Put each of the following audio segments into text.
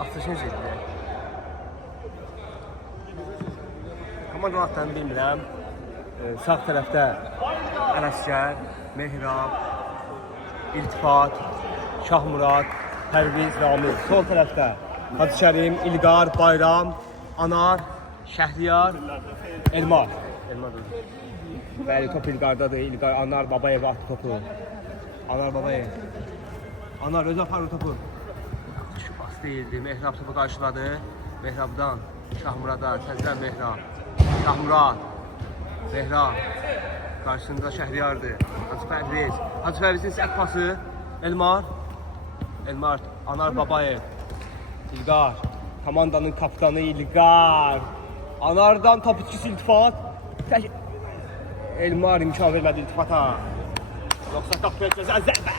Açılışını izləyək. Komandanın adlarını bilmirəm. Sağ tərəfdə Ələsgər, Mehrab, İltifat, Şahmurad, Pərviz, Ramil. Sol tərəfdə Hacı Kərim, İlqar, Bayram, Anar, Şəhriyar, Elmar. Bəli, top İlqardadır. İlqar, Anar Babayev atdı topu. Anar Babayev. Anar öz aparır topu. Şu bas değildi. Mehrab topu qarşıladı. Mehrabdan Şahmurada, təzdən Mehrab. Şahmurad. Mehrab. Qarşısında Şəhriyardır. Hacı Pərviz. Hacı Pərvizin səhv pası. Elmar. Elmar. Anar Babayev. İlqar. Komandanın kapitanı İlqar. Anardan top itkisi İltifat. Elmar imkan vermədi İltifata. Yoxsa qapıya gözəl zərbə.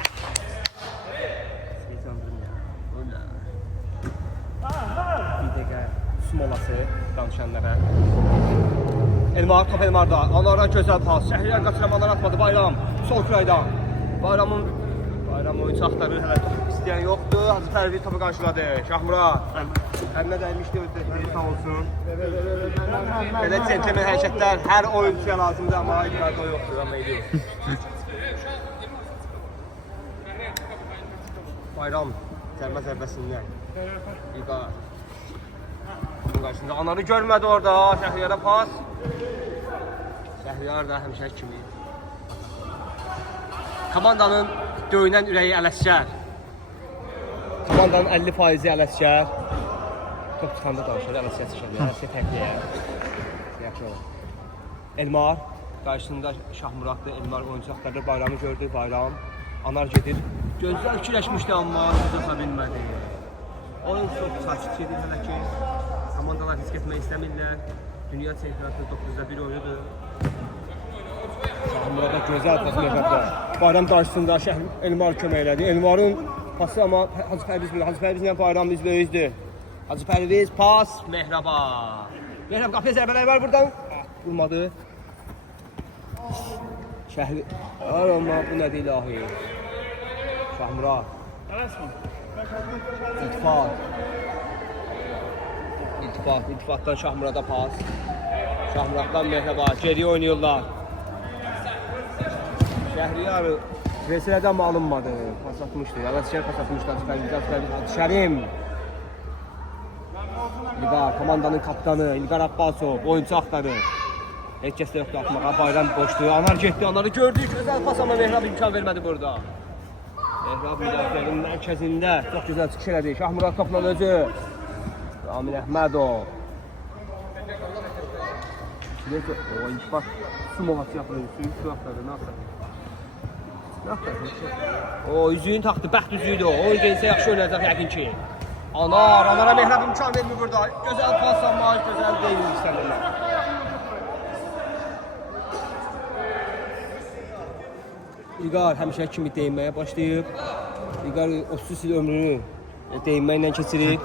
Bir dəqiqə smolası danışanlara. Elmar, top Elmarda. Anara gözəl pas. Şəhriyar qaçıramalar atmadı. Bayram sol kürəkdən. Bayramın oyuncu axtarır. Hələ top istəyən yoxdur. Hacı Pərviz topu qarşıladı. Şahmurad. Əlinə dəymişdi. Sağ olsun. Belə centlmen hərəkətlər hər oyuncuya lazımdır, amma İlqarda o yoxdur. Amma ediyor. Bayram cərmə zərbəsindən. İlqar. Bunun qarşısında Anarı görmədi orada. Şəhriyara pas. Şəhriyar da həmişə kimi. Komandanın döyünən ürəyi Ələsgər. Komandanın 50% Ələsgər. Top çıxanda danışır, Ələsgər çıxır. Ələsgər təkliyə. Yaxşı olur. Elmar qarşısında Şahmuraddır. Elmar oyuncu axtarır. Bayramı gördü. Bayram. Anar gedir. Gözlər kirəşmişdi amma tuta bilmədi. Oyun çox sakit gedir hələ ki. Komandalar risk etmək istəmirlər. Dünya çempionatı 9-da 1 oyunudur. Şahmurada gözəl pas Mehrabda. Bayram qarşısında Elmar kömək elədi. Elmarın pası amma Hacı Pərviz bilir. Hacı Pərvizlə Bayram biz böyüzdür. Hacı Pərviz pas Mehraba. Mehrab qapıya zərbələr var buradan. Vurmadı. Şəhər amma bu nədir ilahi? Şahmurad. İltifatdan Şahmurada pas. Şahmuraddan Mehraba. Geriyə oynayırlar. Şəhriyar Vesələdən mi alınmadı? Pas atmışdı. Ələsgər pas atmışdı. Hacı Pərviz. Hacı Kərim. İlqar, komandanın kapitanı. İlqar Abbasov. Oyuncu axtarır. Heç kəs də yoxdur atmağa. Bayram boşdur. Anar getdi. Anarı gördük. Gözəl pas amma Mehrab imkan vermədi burada. Mehrab müdafiənin mərkəzində çox gözəl çıxış elədi. Şahmurad topla özü. Ramil Əhmədov. O İltifat su molası yapılır. Suyu su axtarır. Nə axtarır? O üzüyün taxtı. Bəxt üzüyüdür o. Oyun gəlsə yaxşı oynayacaq yəqin ki. Anara Mehrab imkan vermir burada. Gözəl pas amma gözəl deyil istəmirlər. İlqar həmişə kimi deyinməyə başlayıb. İlqar 30 il ömrünü deyinməklə keçirir.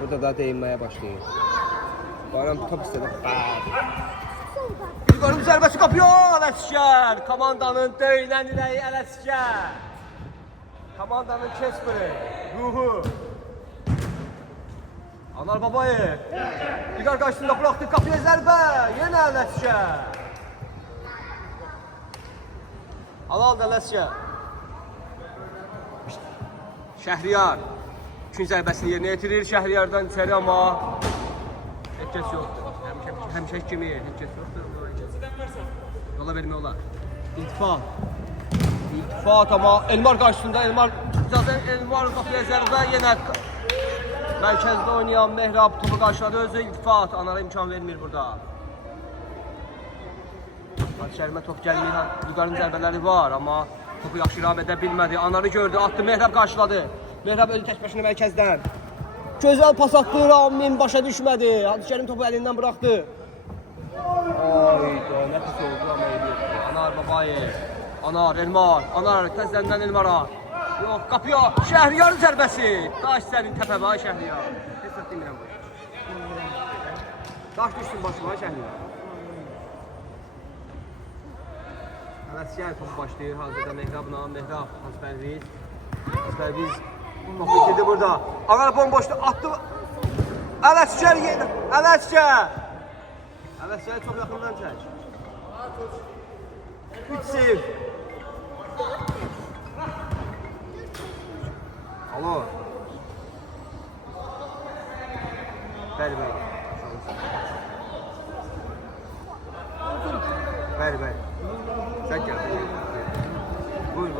Burada da deyinməyə başlayıb. Bayram top istədi. İlqarın zərbəsi qapıyor Ələsgər. Komandanın döyünən ürəyi Ələsgər. Komandanın Kesberi, ruhu. Anar Babayev. İlqar qarşısında buraxdı qapıya zərbə. Yenə Ələsgər. Alal Ələsgər. Şəhriyar. İkin zərbəsini yerinə yetirir. Şəhriyardan içəri amma heç kəs yoxdur. Həmişə kimi heç kəs yoxdur. Yola vermək olar. İltifat amma Elmar qarşısında. Elmar qapıya zərbə. Yenə mərkəzdə oynayan Mehrab topu qarşıladı. Özü İltifat. Anara imkan vermir burada. Şərimə top gəlmir. İlqarın zərbələri var amma topu yaxşı iram edə bilmədi. Anarı gördü. Atdı. Mehrab qarşıladı. Mehrab ölü tək başına mərkəzdən. Gözəl pas atdı. Ramin başa düşmədi. Hacı Kərim topu əlindən buraxdı. Ayda nə pis oldu amma edir. Anar Babayev. Anar Elmar. Anar təzəndən Elmara. Yox qapıya. Şəhriyarın zərbəsi. Daş sənin təpə var Şəhriyar. Heç vaxt demirəm bu. Daş düşsün başıma Şəhriyar. Ələsgər topu başlayır. Hazırda Mehrabla. Mehrab Hacı Pərviz. Hacı Pərviz Top bitirdi burada. Anar bomboşdu. Attı. Ələskər yedi. Ələskər. Ələskəri çok yakından çək. 3 sev. Alo. Bəli. Bəli. Sən gəl. Buyur.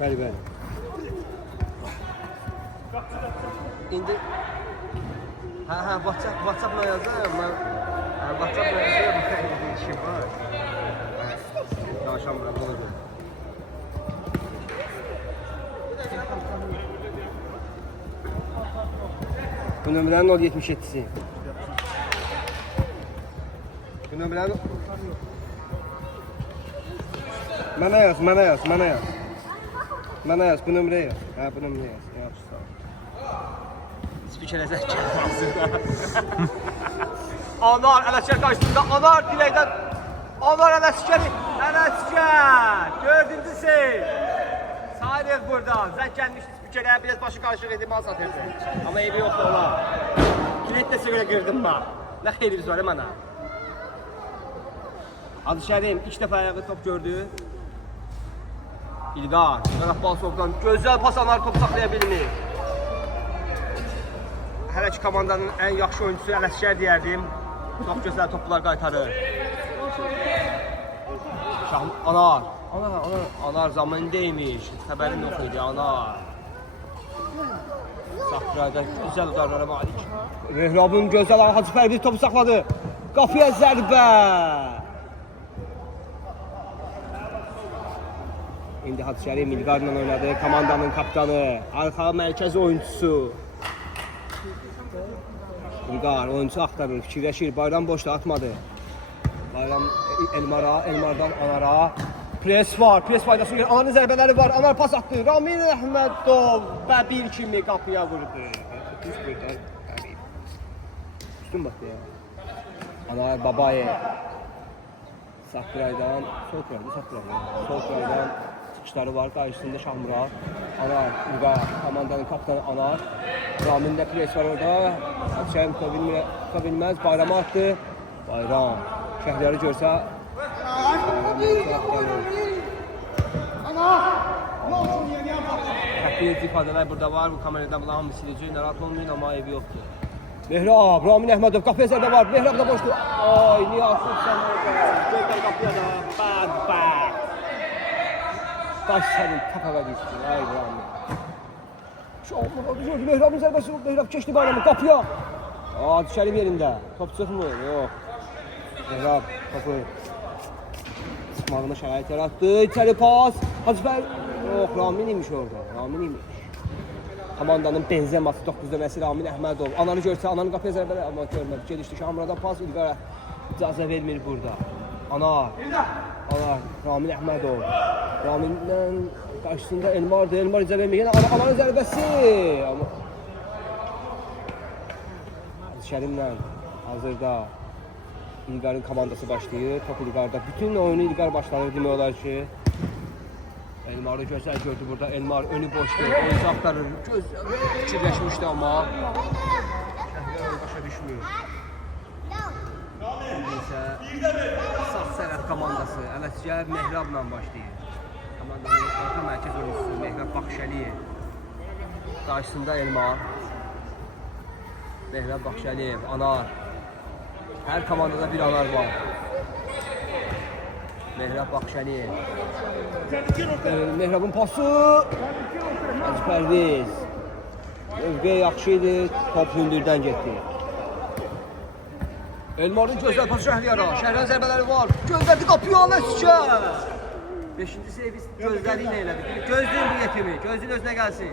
Bəli. İndi WhatsApp-la yazayım. WhatsApp-la yazayım. Bir işim var. Danışamıram, ona görə. Bu nömrənin 077'si. Bu nömrənin... Mənə yaz. Mənə yaz, bu nömrəyə yaz. Hə, bu nömrəyə yaz. Yaxşı, sağ ol. Spikerə zəhkər aslında. Anar, Ələskər qarşısında. Anar diləkdən. Anar Ələskəri. Ələskər. 4-cü seyir. Sayırıq buradan. Zək gəlmişdi spikerə. Biraz başı qarışıq edib, mal satırdı. Amma evi yoxdur ola. Kilit də sigara girdim mən. Nə xeyriniz var mənə? Adışərim ilk dəfə ayağı top gördü. İlqar Abbasovdan gözəl pas anar, top saxlaya bilmir. Hələ ki komandanın ən yaxşı oyuncusu Ələskər deyərdim. Çox gözəl toplar qaytarır. Anar zamanındaymış. Xəbərin yox idi, Anar. Saxrada gözəl udarlara malik. Mehrabın gözəl Hacı Pərviz topu saxladı. Qapıya zərbə. İndi Hacı Şərif İlqarla oynadı. Komandanın kapitanı, arxa mərkəz oyuncusu. İlqar oyuncu axtarır, fikirləşir. Bayram boşda atmadı. Bayram Elmardan Anara. Pres faydası gəlir. Anarın zərbələri var. Anar pas atdı. Ramin Əhmədov bəbir kimi qapıya vurdu. Üstün baxdı ya. Anar Babayev. Sakraydan, sol kraydan çıxışları var. Qarşısında Şahmurat. Anar, Uqa, komandanın kapitanı Anar. Ramində pres var orada. Şəhərim tuta bilməz. Bayrama atdı. Bayram. Şəhərləri görsə Təqdir ifadələr burada var. Bu kameradan bulan hamı siləcək. Narahat olmayın, amma evi yoxdur. Mehrab, Ramin Əhmədov qapıya zərbə var. Mehrab da boşdur. Ay, niyə asılsan orada? Gözdən qapıya da. Bad. Qaç sənin tapağa düşdün. Ay, Ramin. Şahmurat gördü. Mehrabın zərbəsi oldu. Mehrab keçdi bayramı qapıya. Hacı Şərif yerində. Top çıxmır. Yox. Mehrab topu çıxmağına şərait yarattı. İçəri pas. Hacı Pərviz. Yox, Ramin imiş orada. Komandanın benzeması 9 dönəsi Ramin Əhmədov. Ananı görsə, ananın qapıya zərbələ amma görmədi. Gedişdi Şahmurada pas, İlqara icazə vermir burada. Anar, Ramin Əhmədov. Raminlə qarşısında Elmardır. Elmar icazə vermir. Ananın zərbəsi. Şərimlə hazırda İlqarın komandası başlayır. Top İlqarda. Bütün oyunu İlqar başlanır demək olar ki. Elmar'ı gözəl gördü burada. Elmar önü boşdur. Oyuncu axtarır. Gözəl fikirləşmişdi amma şəhərlər başa düşmür. İndi isə sağ tərəf komandası Ələskər Mehrabla başlayır. Komandanın orta mərkəz oyuncusu Mehrab Baxşəliyev. Qarşısında Elmar. Mehrab Baxşəliyev, Anar. Hər komandada bir Anar var. Mehrab Baxşəliyev. Mehrabın pası. Hacı Pərviz. Mövqe yaxşı idi. Top hündürdən getdi. Elmar'ın gözəl pası Şəhriyara. Şəhriyan zərbələri var. Göndərdi qapıya Ələskər. 5-ci servis gözləri ilə elədi. Gözləyin bu yetimi. Gözləyin özünə gəlsin.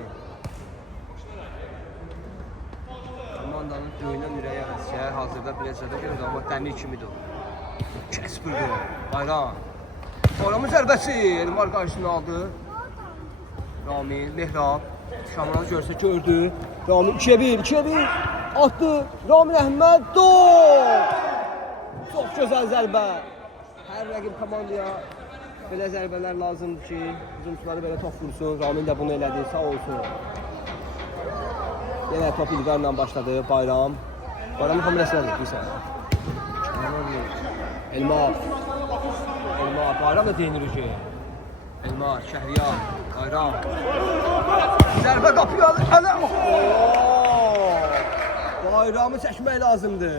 Komandanın döyünən ürəyi Ələskər. Hazırda Brezada görür amma dəmir kimidir o. Kəsbirdir o. Bayram. Bayramın zərbəsi. Elmar qarşısını aldı. Ramin, Mehrab. Şahmuratı görsə gördü. Ramin 2-1. Atdı. Ramin Əhmədov. Çox gözəl zərbə. Hər rəqib komandaya Belə zərbələr lazımdır ki, hücumçuları belə top vursun. Ramin də bunu elədi, sağ olsun. Yenə top İlqarla başladı, Bayram. Bayramın xəmirəsindən deyirsən. Elmar. Bayram da deyinir ki. Elmar, Şəhriyar, Bayram. Zərbə qapıyı alır. Bayramı çəkmək lazımdır.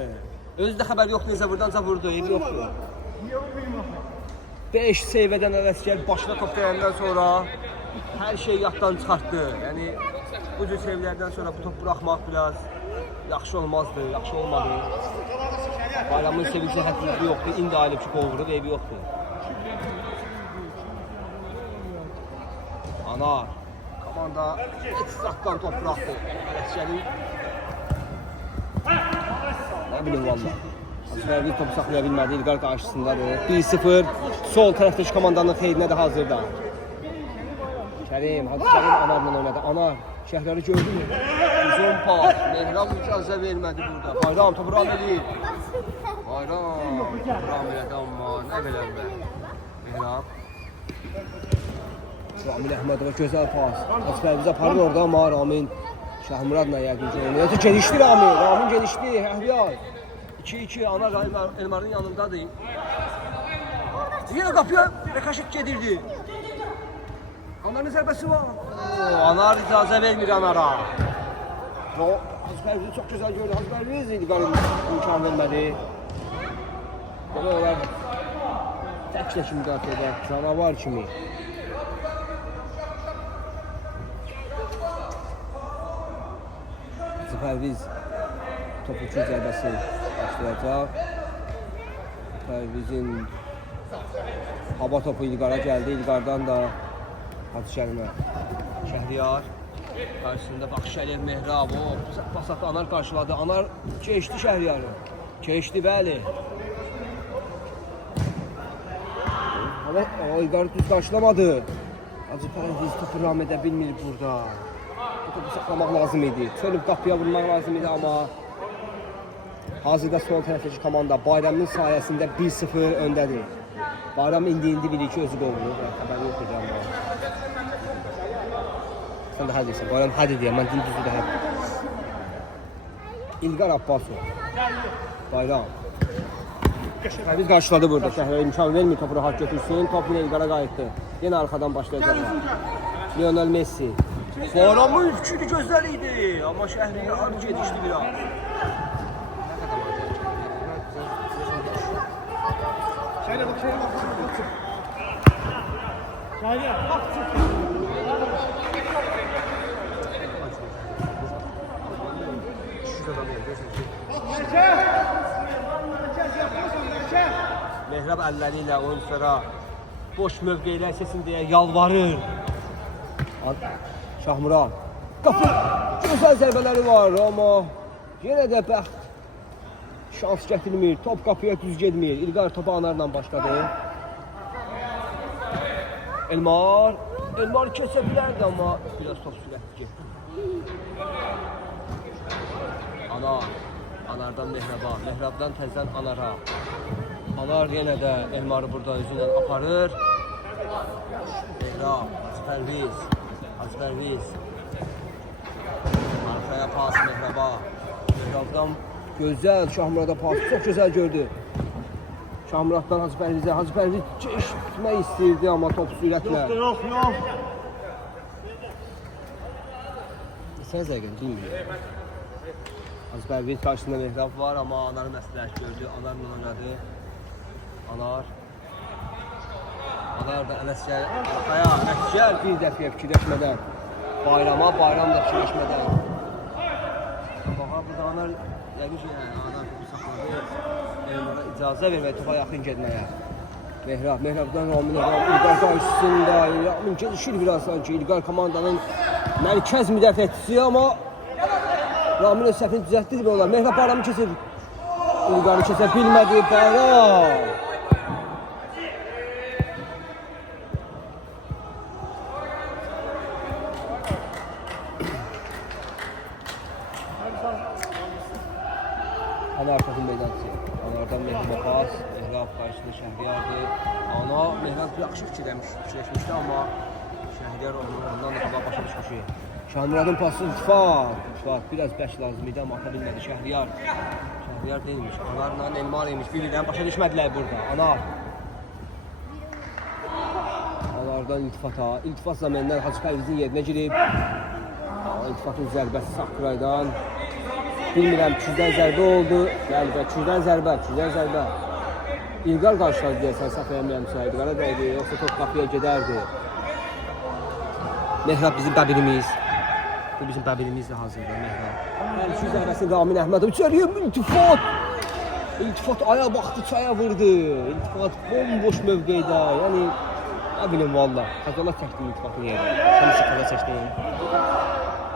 Özü də xəbər yoxdur, necə buradanca vurdu, evi yoxdur. 5 seyvədən Ələsgər başına top dəyəndən sonra hər şey yaddan çıxartdı. Yəni bu cür seyvlərdən sonra bu top buraxmaq biraz yaxşı olmazdı, yaxşı olmadı. Bayramın sevinci həddi yoxdur, indi ayılıb ki, qol vurub, evi yoxdur. Anar, komanda heç zaxdan top buraxdı. Ələsgərin nə bilim valla. Azərbaycan topu saxlaya bilmədi, İlqar qarşısındadır. 1-0 sol tərəfdəki komandanın xeyrinə də hazırda. Kərim, Hacı Kərim Anarla oynadı. Anar, şəhərləri gördü mü? Uzun pas, Mehrab icazə vermədi burada. Bayram topu ram edir. Bayram ram elədi amma nə biləm mən. Mehrab. Ramil Əhmədova gözəl pas. Azərbaycan aparır orada amma Ramin Şahmuradla yəqin ki oynayır. Genişli Ramin genişli, Həhriyar. 2-2 Anar Elmarın yanındadır. Yine kapıya rekaşet gedirdi. Anar'ın zərbəsi var. Anar icazə vermir Anar'a. Hazperviz çok güzel gördü. Hazperviz İlqar'ın imkan vermədi. Böyle olar. Təklə kimi qatırda. Canavar kimi. Hazperviz topu üçün zərbəsi başlayacaq. Pervizin hava topu İlqar'a gəldi. İlqar'dan da Hacı Kərimə. Şəhriyar karşısında baxış eləyir Mehrab. O pasatı Anar qarşıladı. Anar keçdi Şəhriyarı. Keçdi bəli. Ama İlqar'ı düz qarşılamadı. Hacı Perviz topu ram edə bilmir burada. Bu topu saxlamaq lazım idi. Çölüb qapıya vurmaq lazım idi amma hazırda sol tərəfdəki komanda Bayramın sayəsində 1-0 öndədir. Bayram indi bilir ki özü qovulur. Xəbəri yox idi amma. Sən də hə deyirsən. Bayram hə deyir. Mən din düzü də hə. İlqar Abbasov. Bayram. Biz qarşıladı burada. Şəhərə imkan vermir topu rahat götürsün. Top yine İlqar'a qayıtdı. Yenə arxadan başlayacaqlar. Lionel Messi. Bayramın fikri gözəl idi. Amma Şəhriyar gedişdi biraz. Şöyle bak. Şöyle bak. Mehrab əlləri ilə oyunculara boş mövqeylər seçsin deyə yalvarır. Şahmurad. Qapı gözəl zərbələri var amma yenə də bəxt şans gətirmir. Top qapıya düz getmir. İlqar topu Anarla başladı. Elmar keçə bilərdi amma biraz top sürətli getdi. Anardan Mehraba, Mehrabdan təzdən Anara. Anar yenə də Elmarı burada özündən aparır. Mehrab, Azperviz. Arkaya pas Mehraba. Mehrabdan gözəl Şahmurada pas, çox gözəl gördü. Şahmuraddan Azpervizə, Azperviz keçmək istəyirdi amma top sürətlə. Yox. Sən zəqin, bilmiyorum. Azperviz karşısında Mehrab var amma Anar'ı məsləhət gördü, Anar'la oynadı. Anar da Ələsgər arkaya, Ələsgər bir dəfəyə fikirləşmədən. Bayram da fikirləşmədən. Baxa, burada Anar yəqin ki, Anar topu saxladı. Elmara icazə vermək topa yaxın getməyə. Mehrabdan Ramin İlqar qarşısında. Ramin gelişir biraz sanki. İlqar komandanın mərkəz müdafiəçisi amma Ramin öz səhvini düzəltdi gibi olar. Mehrab Bayramı keçir. İlqarı keçə bilmədi. Bayram. Anar topu meydan çəkir. Onlardan Mehrab pas, Mehrab karşısında Şəhriyardır. Ana Mehrab yaxşı fikirləşmişdi, amma Şəhriyar ondan da qabaq başa düşmüşü. Şahmuradın pası İltifat. Biraz bəş lazım idi, amma ata bilmədi Şəhriyar. Şəhriyar deyilmiş, Anarla Elmar imiş. Bir-birdən başa düşmədilər burada. Anar. Anardan İltifata. İltifat zamanından Hacı Pərvizin yerinə girib. İltifatın zərbəsi Saqqıraydan. Bilmirəm, küzdən zərbə oldu. Küzdən zərbə. İlqar qarşıladı deyəsən, saxlayamayamsa. İlqara dəydi, yoxsa top qapıya gedərdi. Mehrab bizim bəbirimiz. Bu bizim bəbirimizlə hazırdır Mehrab. Şu zərbəsini Ramin Əhmədov içəriyə İltifat aya baxdı, çaya vurdu. İltifat bomboş mövqeydə. Yəni, nə bilim valla. Xəcalat çəkdi İltifatın yerində. Hamısı xəcalat çəkdi.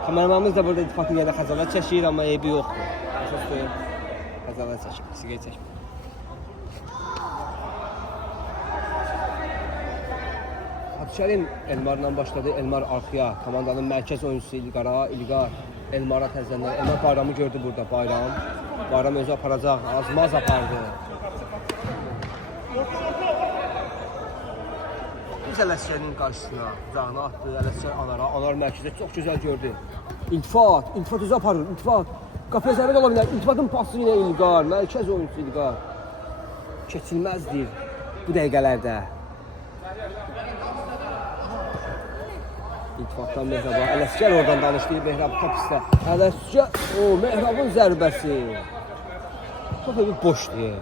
Kameramanımız da burada İltifatın yerində xəcalat çəkir, amma eybi yoxdur. Əsasdır, xəcalat çəkir, siqet çəkir. Şərim Elmarla başladı. Elmar arxaya, komandanın mərkəz oyuncusu İlqar Elmara təzələnir. Elmar Bayramı gördü burada, Bayram özü aparacaq, azmaz apardı. Biz Ələsgərin qarşısına, uzağına atdı, Ələsgər Anara, Anar mərkəzdə çox gözəl gördü. İltifat özü aparır, İltifat. Qapıya zərbə ola bilər, İltifatın pası ilə İlqar, mərkəz oyuncusu İlqar. Keçilməzdir bu dəqiqələrdə. İltifatdan Mehraba, Ələsgər oradan danışdı, Mehrab top istə. Ələsgər, Mehrabın zərbəsi. Top evi boşdur.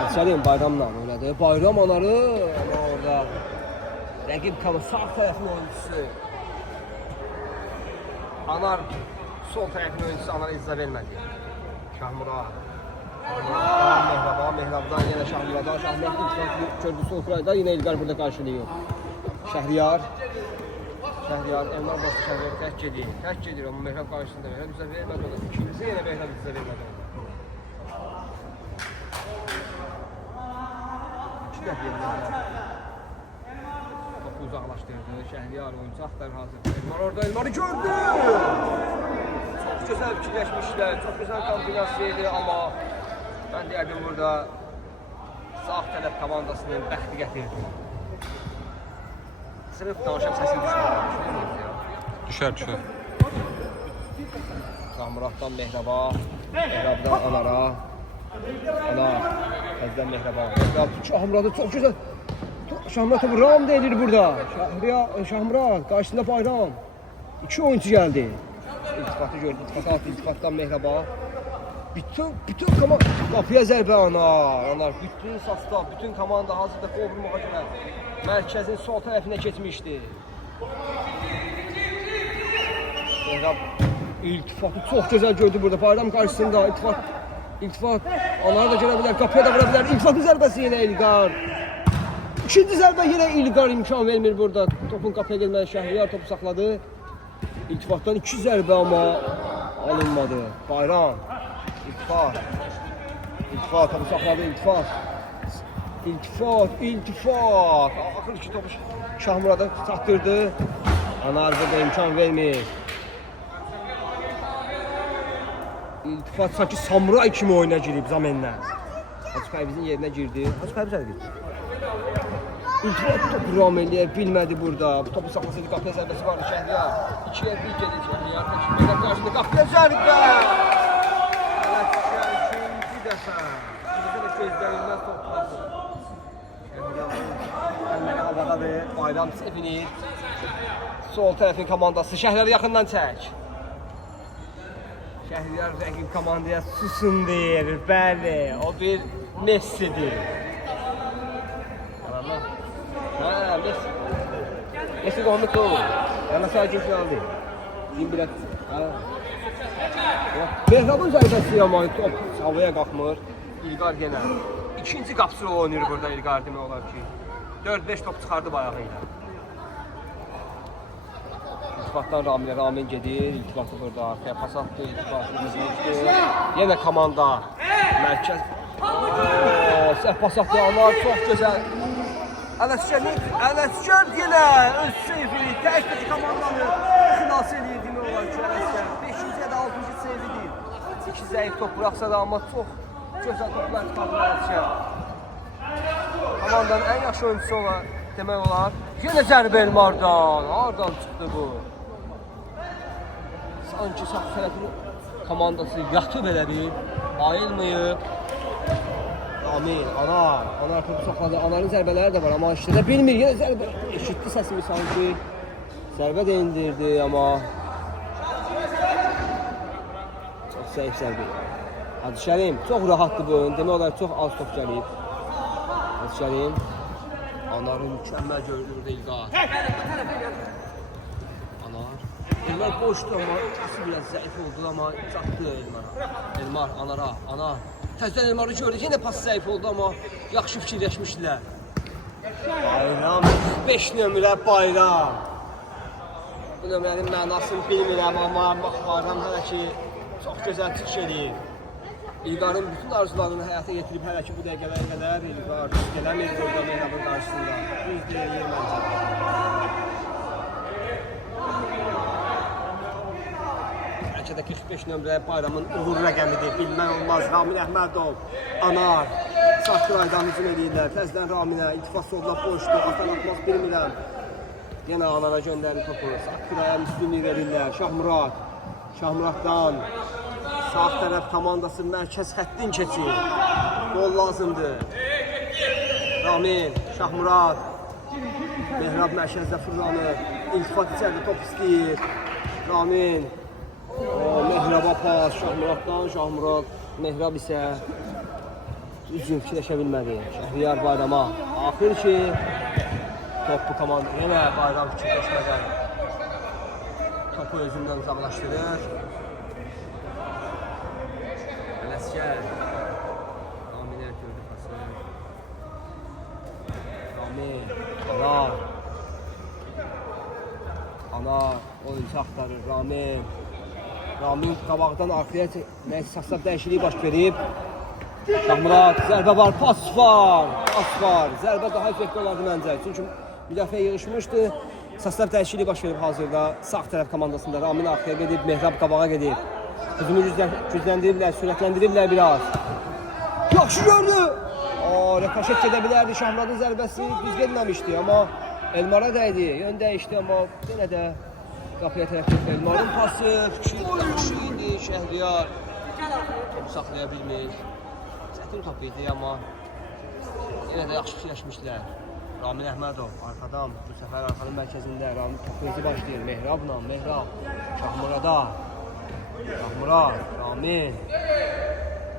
Ələsgərin Bayramla oynadı. Bayram Anarı, ama orada rəqib kanı sağ tərəfin oyuncusu. Anar sol tərəfin oyuncusu Anara izah vermədi. Şahmurad. Mehrabdan yenə Şahmuradan, Şahmurad gördü sol kırayda, yine İlqar burada qarşılıyor. Şəhriyar, Elmar bastı Şəhriyar tək gedir, amma Mehrab qarşısında Mehrab izah vermədi ona. İkincisi yenə Mehrab izah vermədi ona. İki dəfə yerində. Topu uzaqlaşdırdı, Şəhriyar oyuncu axtar hazır. Elmar orada, Elmarı gördü! Çox gözəl fikirləşmişlər, çox gözəl kombinasiyaydı, amma ben deyərdim burada sağ tələb komandasının bəxti gətirdi. Sırf danışam səsi düşər. Şahmuraddan Mehraba, Mehrabdan Anara, Anar, təzdən Mehraba. Şahmuradı çox gözəl. Şahmurad topu ram deyilir burada. Şahmurad, qarşısında Bayram. İki oyuncu gəldi. İltifatı gördü, İltifatdan Mehraba. Bütün komanda qapıya zərbə Anar. Bütün sastav, bütün komanda hazırda qovurmağa görə mərkəzin sol tərəfinə keçmişdi. Mehrab İltifatı çox gözəl gördü burada. Bayram qarşısında İltifat Anarı da görə bilər, qapıya da vura bilər. İltifatın zərbəsi yenə İlqar. İkinci zərbə yenə İlqar imkan vermir burada. Topun qapıya gəlməyə Şəhriyar topu saxladı. İltifatdan iki zərbə amma alınmadı. Bayram. İltifat, topu saxladı İltifat. Axır iki topu Şahmurada çatdırdı. Anar burada imkan vermir. İltifat sanki samuray kimi oyuna girib zamenlə. Hacı Pərvizin yerinə girdi. Hacı Pərviz əli girdi. İltifat topu ram eləyə bilmədi burada. Bu topu saxlasaydı qapıya zərbəsi vardı Şəhriyar. 2-yə 1 gedir Şəhriyar. Mehrab qarşısında qapıya zərbə. Gözlərindən topladı. Əlləri havadadır. Bayram sevinir. Sol tərəfin komandası. Şəhriyarı yaxından çək. Şəhriyar rəqib komandaya susun deyir. Bəli, o bir Messidir. Messi. Messi qohumluq olur. Yana sakin aldı. Din bilət. Mehrabın zərbəsi amma top havaya qalxmır. İlqar yenə. İkinci qapısı oynayır burada İlqar demək olar ki. 4-5 top çıxardı bayağı ilə. İltifatdan Ramin gedir. İltifatı burada arkaya pas attı. İltifatı geçdi. Yenə komanda. Mərkəz. Səhv pas attı. Anar çox gözəl. Ələsgər yenə öz seyfini tək-tək komandanı xilas edir demək olar ki. Ələsgər 5-ci ya da 6-cı sevidir. İki zəif top buraxsa da, amma çox gözəl toplar çıxardır Ələsgər. Komandanın ən yaxşı oyuncusu olan demək olar. Yenə zərbə Elmardan. Hardan çıxdı bu? Sanki sağ tərəfin komandası yatıb elə bir, ayılmayıb. Amin, Anar topu soxladı. Anarın zərbələri də var, amma işlədə bilmir. Yenə zərbə, eşitdi səsimi sanki. Zərbə də indirdi, amma çox zəif zərbə. Hacı Şərim, çox rahatdır bu oyun. Demək olar, çox az top gəlib. Hacı Şərim, Anarın mükəmməl gördü burada İlqar. Anar. Elmar boşdur, amma ikisi biraz zəif oldu, amma çatdı Elmara. Elmar, Anara, Anar. Təzdən Elmarı gördü, yenə pas zəif oldu, amma yaxşı fikirləşmişdilər. Bayram, 5 nömrə Bayram. Bu nömrənin mənasını bilmirəm, amma Bayram hələ ki çox gözəl çıxış edir. İlqarın bütün arzularını həyata getirib hələ ki bu dəqiqələrə qədər İlqar gələmir burada Mehrabın qarşısında. Düz deyir məncə. Bəlkə də 45 nömrə Bayramın uğur rəqəmidir, bilmək olmaz. Ramin Əhmədov, Anar, Saqqıraydan hücum edirlər. Təzdən Raminə, iltifat solda boşdur, atan atmaz bilmirəm. Yenə Anara göndərir topu, Saqqıraya müslümlük verirlər. Şahmuraddan sağ tərəf komandası mərkəz xəttin keçir. Gol lazımdır. Ramin, Şahmurad, Mehrab mərkəzdə fırlanır. İltifat içərdə top istəyir. Ramin, Mehraba pas, Şahmurad, Mehrab isə üzüm fikirləşə bilmədi. Şəhriyar Bayrama. Axır ki, top bu komanda yenə Bayram fikirləşmədən topu özündən uzaqlaşdırır. Ələsgər. Raminə gördü pası. Ramin, Anar oyuncu axtarır. Ramin qabaqdan arxaya saxsaq dəyişikliyi baş verib. Şahmurad, zərbə var, pas var. Zərbə daha effektiv olardı məncə. Çünki müdafiə yığışmışdı. Saxsaq dəyişikliyi baş verib hazırda. Sağ tərəf komandasında Ramin arxaya gedib, Mehrab qabağa gedib. Hücumu gücləndiriblər, sürətləndiriblər biraz. Yaxşı gördü. Rəkaşət gedə bilərdi. Şahmuradın zərbəsi düz gelməmişdi, amma Elmara dəydi. Yön dəyişdi, amma yenə də qapıya tərəf getdi. Elmarın pası, yaxşı idi Şəhriyar. Topu saxlaya bilmir. Çətin top idi, amma yenə də yaxşı fikirləşmişlər. Ramin Əhmədov arxadan, bu səfər arxanın mərkəzində. Ramin topu özü başlayır. Mehrab, Şahmurada. Ramin.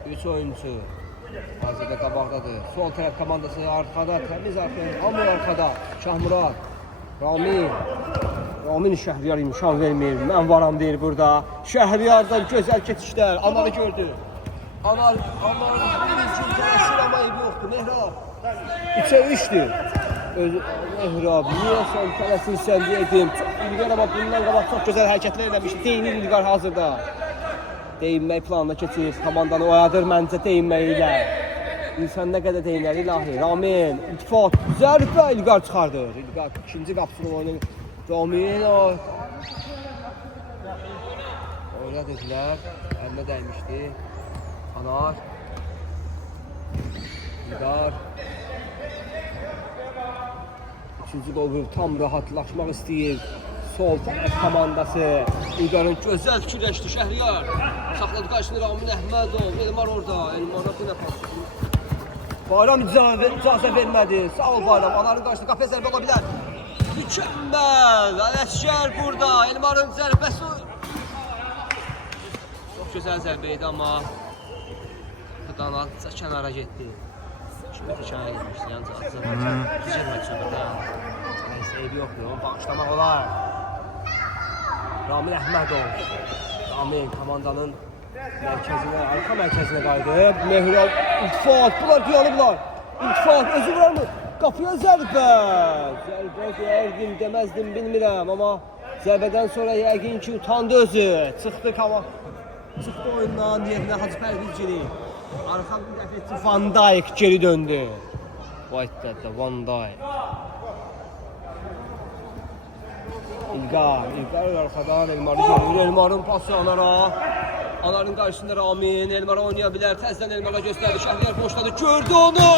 3 oyuncu. Hazırda qabaqdadır. Sol tərəf komandası arxada, təmiz arxada, hamı arxada. Şahmurad, Ramin Şəhriyar imkan vermir. Mən varam deyir burada. Şəhriyardan gözəl keçişlər. Anarı gördü. Anar bir üçün təsir amma evi yoxdur. Mehrab. 3'e 3'dür. Mehrab, niyə sən tələsirsən deyədim. İlqar amma bundan qabaq çox gözəl hərəkətlər eləmişdi. Deyinir İlqar hazırda. Deyinmək planına keçir, komandanı oyadır məncə deyinməyilə. İnsan nə qədər deyinər ilahi. Ramin, iltifat, zərbə İlqar çıxardır. İlqar ikinci qapısını oynayır. Ramin oyna dedilər, əlinə dəymişdi. Anar, İlqar. Üçüncü qol vurub, tam rahatlaşmaq istəyir. Sol tərəf komandası. İlqarın gözəl fikirləşdi Şəhriyar. Saxladı qarşısında Ramin Əhmədov. Elmar orada. Elmar'a bu nə pası? Bayram icazə vermədi. Sağ ol Bayram. Anarın qarşısında qapıya zərbə ola bilər. Mükəmməl. Ələsgər burada. Elmarın zərbəsi. Çox gözəl zərbə idi, amma Qıdanadca kənara getdi. Şimdi kənara getmişdi. Yalnız acı var. Girmədi söhbətə. Neyse, eybi yoxdur. Onu bağışlamaq olar. Ramin Əhmədov. Ramin komandanın mərkəzinə, arxa mərkəzinə qayıdıb. Mehrab, iltifat, bunlar duyanıblar. İltifat, özü vurar mı? Qapıya zərbə. Zərbə deyərdim, deməzdim, bilmirəm. Amma zərbədən sonra yəqin ki, utandı özü. Çıxdı oyundan, yerinə Hacı Pərviz geri. Arxa bir dəfə Van Dijk geri döndü. White'də Van Dijk. İlqar arxadan Elmarı görür. Elmarın pası Anara. Anarın qarşısında Ramin, Elmara oynaya bilər. Təzdən Elmara göstərdi. Şəhriyar boşladı. Gördü onu.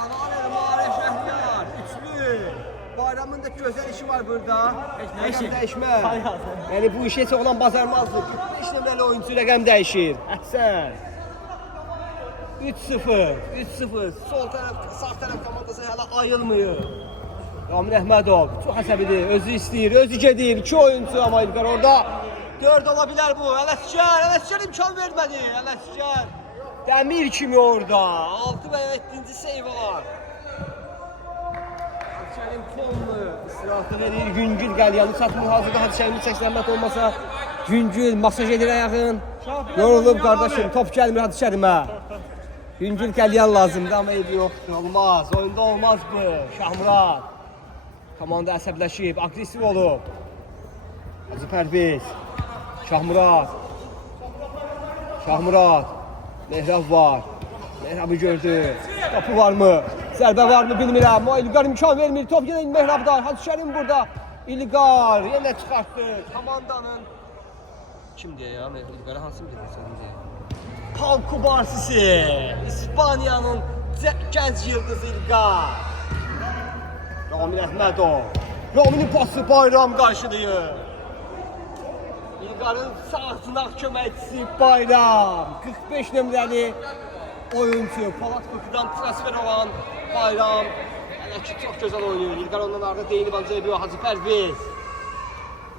Anar Elmara Şəhriyar. Üçlü. Bayramın da gözəl işi var burada. Rəqəm dəyişmə. Yəni bu işə heç oğlan bacarmazdı. 45 nömrəli oyuncu rəqəm dəyişir. Əhsən. 3-0. 3-0. Sol tərəf, sağ tərəf komandası hələ ayılmıyor. Ramin Əhmədov çox əsəbidir. Özü istəyir, özü gedir. 2 oyuncu amma İlqar orada. 4 ola bilər bu. Ələsgər imkan vermədi. Ələsgər dəmir kimi orada. 6 və 7-ci seyv var. Ələsgərin Konlu istirahatı verir. Güngül Qəlyanı çatmır. Hazırda Hadişənin çəkilənmət olmasa Güngül masaj edir ayağın. Yorulub qardaşım. Top gəlmir Hadişərimə. Güngül Qəlyan lazımdır amma evi yoxdur. Olmaz. Oyunda olmaz bu. Şahmurad. Komanda əsəbləşib. Agresiv olub. Hacı Pərviz. Şahmurad. Mehrab var. Mehrabı gördü. Topu varmı? Zərbə varmı bilmirəm. O İlqar imkan vermir. Top yenə Mehrabda. Hadişərin burada. İlqar yenə çıxartdı. Komandanın kimdir ya? İlqara hansı bilirsən deyə? Pau Kubarsisi. İspaniyanın gənc yıldızı İlqar. Ramin Əhmədov. Raminin pası Bayram qarşılayır. İlqarın sağ sınaq köməkçisi Bayram. 45 nömrəli oyuncu. Polat Fıqıdan transfer olan Bayram. Hələ ki çox gözəl oynayır. İlqar ondan arada deyilib ancaq evi Hacı Pərviz.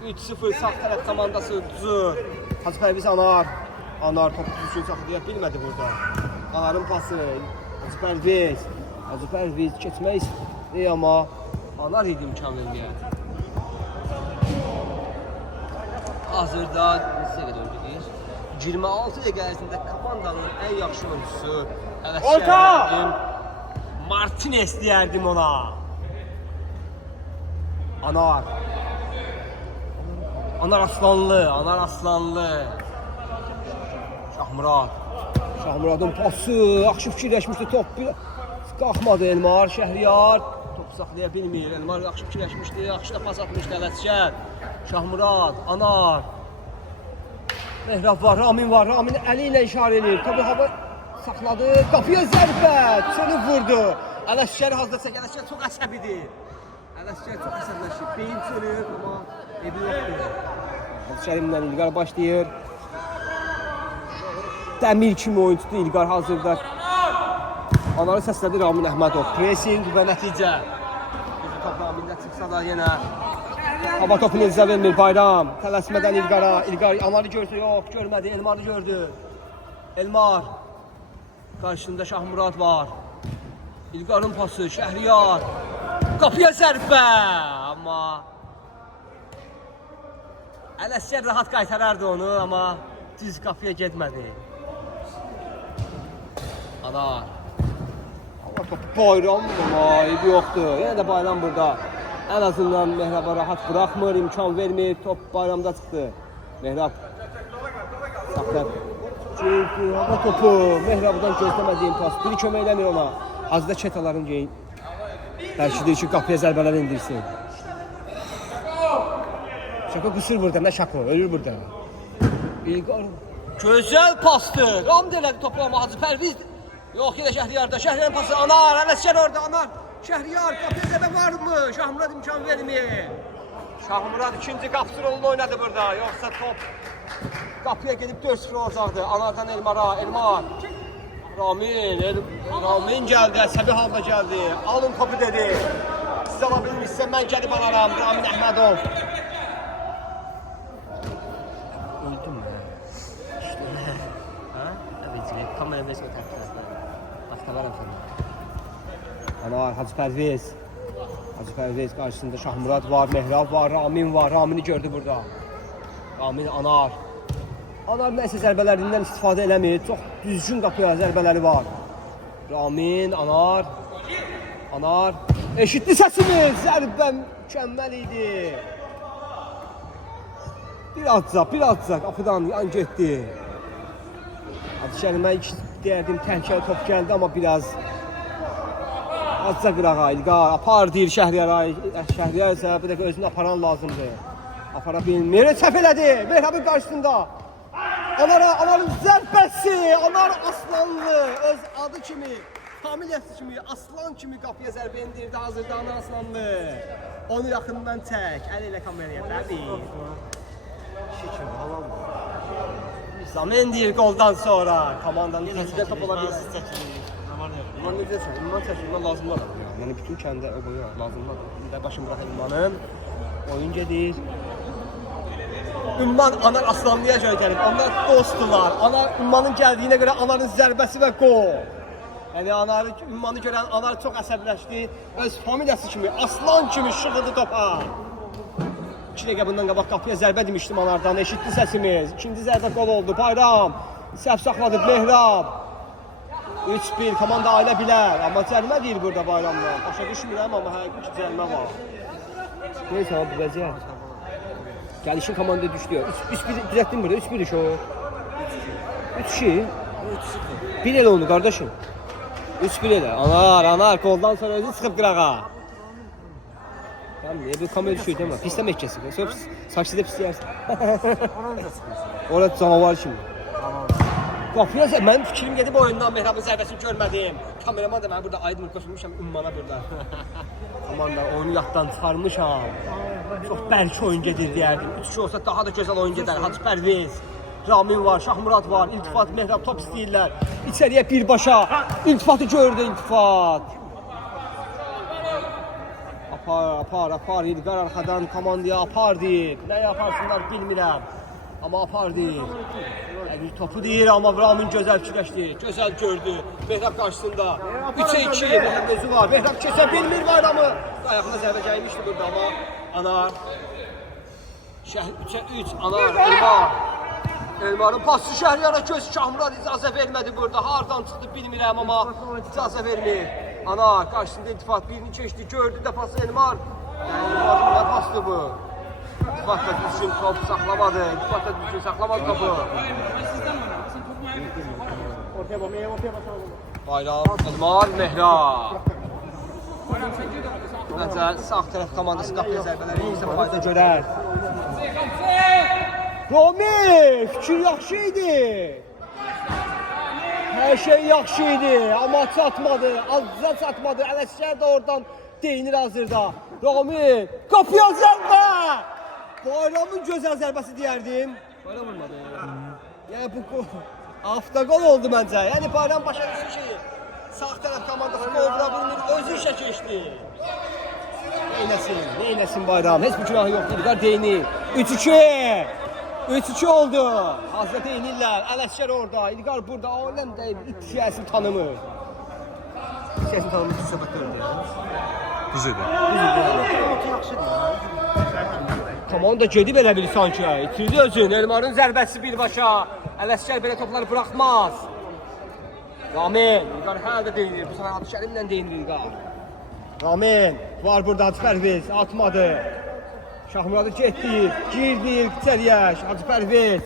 3-0 sağ tərəf komandası düzür. Hacı Pərviz Anar. Anar topu düzgün saxlaya bilmədi burada. Anarın pası. Hacı Pərviz keçmək istəyir amma Anar idi imkan verməyə. Hazırda neçə qədər gedir? 26 dəqiqə ərzində komandanın ən yaxşı oyuncusu Ələsgər Martinez deyərdim ona. Anar Aslanlı. Şahmuradın pası, yaxşı fikirləşmişdi, top qalxmadı Elmar, Şəhriyar topu saxlaya bilmir, Elmar yaxşı fikirləşmişdi, yaxşı da pas atmışdı Ələsgər, Şahmurad, Anar, Mehrab var, Ramin əli ilə işarə edir, topu hava saxladı, qapıya zərbə, çönüb vurdu, Ələsgər hazırda çək, Ələsgər çox əsəbidir, əsəbləşib, beyin çönüb, amma evi yoxdur, Ələsgərimlə İlqar başlayır. Dəmir kimi oyuncudur İlqar hazırda. Anarı səslədi Ramin Əhmədov. Pressing və nəticə. Top Ramində çıxsa da yenə hava topunu izə vermir Bayram. Tələsmədən İlqara. İlqar Anarı gördü, yox görmədi. Elmarı gördü. Elmar. Qarşısında Şahmurad var. İlqarın pası, Şəhriyar. Qapıya zərbə. Amma Ələsgər rahat qaytarardı onu, amma düz qapıya getmədi. Anar. Amma top Bayram amma evi yoxdur. Yenə də Bayram burada. Ən azından Mehraba rahat buraxmır, imkan vermir. Top Bayramda çıxdı. Mehrab. Saxlar. Çünki hava topu Mehrabdan gözləmədiyim pas. Biri kömək eləmir ona. Hazırda ketaların geyin. Bəlkədir ki qapıya zərbələr indirsin. Şako qısır burada, nə Şako? Ölür burada. İlqar. Gözəl pastır. Ramd elədi toplama Hacı Pərviz. Yox, yenə Şəhriyarda. Şəhriyarın pası. Anar, Ələsgər orada. Anar. Şəhriyar. Qapıya zərbə varmı? Şahmurad imkan vermir. Şahmurad ikinci qapısı rolunu oynadı burada. Yoxsa top qapıya gedib 4-0 olacaqdı. Anardan Elmara. Elmar. Ramin gəldi. Əsəbi halda gəldi. Alın topu dedi. Siz ala bilmişsə mən gəlib alaram. Ramin Əhmədov. Öldüm mü? Ha? Evet, kamerada hiç oturtmaz. Haftalarım sana. Anar, Hacı Pərviz qarşısında Şahmurad var, Mehrab var, Ramin var. Ramini gördü burada. Ramin, Anar. Anar nəsə zərbələrindən istifadə eləmir. Çox düzgün qapıya zərbələri var. Ramin, Anar. Eşitli səsimiz. Zərbə mükəmməl idi. Bir atca qapıdan yan getdi. Hadişərimə deyərdim təhlükəli top gəldi amma biraz azca qırağa İlqar apar deyir Şəhriyara. Şəhriyar isə bir dəqiqə özünü aparan lazımdır. Apara bilmir. Səhv elədi. Mehrabın qarşısında. Anarın zərbəsi, Anar Aslanlı öz adı kimi, familiyası kimi, aslan kimi qapıya zərbə endirdi hazırda Anar Aslanlı. Onu yaxından çək, əli ilə kameraya təbii. Şükür, halam. Zaman deyir qoldan sonra, komandanın təsirdə top ola bilir. Ümman necəsən? Ümman çəkilmə lazımlar. Yəni bütün kəndə lazımlar. Bir də başım bırax Ümmanın. Oyun gedir. Ümman Anar Aslanlıya göndərib. Onlar dostdular. Ümmanın gəldiyinə görə Anarın zərbəsi və qol. Yəni Ümmanı görən Anar çox əsəbləşdi. Öz familiyası kimi, aslan kimi şıxıdı topa. 2 dəqiqə bundan qabaq qapıya zərbə demişdim Anardan. Eşitdi səsimiz. İkinci zərbə qol oldu. Bayram. Səhv saxladı Mehrab. 3-1 komanda ailə bilər. Amma cərimə deyil burada Bayramdan. Başa düşmürəm amma həqiqi ki cərimə var. Neyse abi vəziyyət. Gəlişin komanda düşdü. 3-1 düzəltdim burada. 3-1 iş o. 3-2. 1 elə oldu qardaşım. 3-1 elə. Anar qoldan sonra özü çıxıb qırağa. Tamam, bu kamera düşüyor değil mi? Piste mi edeceksin? Sonra saçlıda piste yersin. Orada canavar şimdi. Qapıya mənim fikrim gedib oyundan Mehrabın zərbəsini görmədim. Kameraman da mən burada aydın qoşulmuşam Ümmana burada. Komanda oyunu yaddan çıxarmışam. Çox bərk oyun gedir deyərdim. 3-2 olsa daha da gözəl oyun gedər. Hacı Pərviz, Ramin var, Şahmurad var, İltifat, Mehrab top istəyirlər. İçəriyə birbaşa. İltifatı gördü İltifat. Apar, İlqar arxadan komandaya apar deyib. Nə yaparsınlar bilmirəm. Amma apar deyib. Bir topu deyir amma Ramin gözəl fikirləşdi. Gözəl gördü. Mehrab qarşısında. 3'e 2 Mehrab özü var. Mehrab keçə bilmir Bayramı. Ayağına zərbə gəlmişdi burada amma Anar. 3'e 3 Anar, Elmar. Elmarın pası Şəhriyara göz Şahmurad icazə vermədi burada. Hardan çıxdı bilmirəm amma icazə vermir. Anar qarşısında İltifat birini keçdi. Gördü də pası Elmar. Elmarın nə pasdı bu? İltifat da düzgün top saxlamadı. İltifat da düzgün saxlamadı topu. Bayram, Elmar, Mehrab. Məncə sağ tərəf komandası qapıya zərbələri yüksək fayda görər. Romi, fikir yaxşı idi. Hər şey yaxşı idi, amma çatmadı, azca çatmadı. Ələsgər də oradan deyinir hazırda. Romi, qapıya zərbə! Bayramın gözəl zərbəsi deyərdim. Bayram vurmadı. Yəni bu avtogol oldu məncə. Yəni Bayram başa düşdü şeyi. Sağ tərəf komandası qol vura bilmir, özü işə keçdi. Neynəsin Bayram? Heç bir günahı yoxdur, İlqar deyinir. 3-2. 3-2 oldu. Hazreti inirlər. Ələsgər orada. İlqar burada. Aləm deyib. İtişəsini tanımır. İtişəsini tanımır. Söhbət gördü ya. Düz idi. Komanda gedib elə bil sanki. İtirdi özün. Elmarın zərbəsi birbaşa. Ələsgər belə topları buraxmaz. Ramin. İlqar hələ də deyinir. Bu səfər Hacı Şərimlə deyinir İlqar. Ramin. Var burada Hacı Pərviz. Atmadı. Şahmuradı getdi, girdi içəriyə, Hacı Pərviz.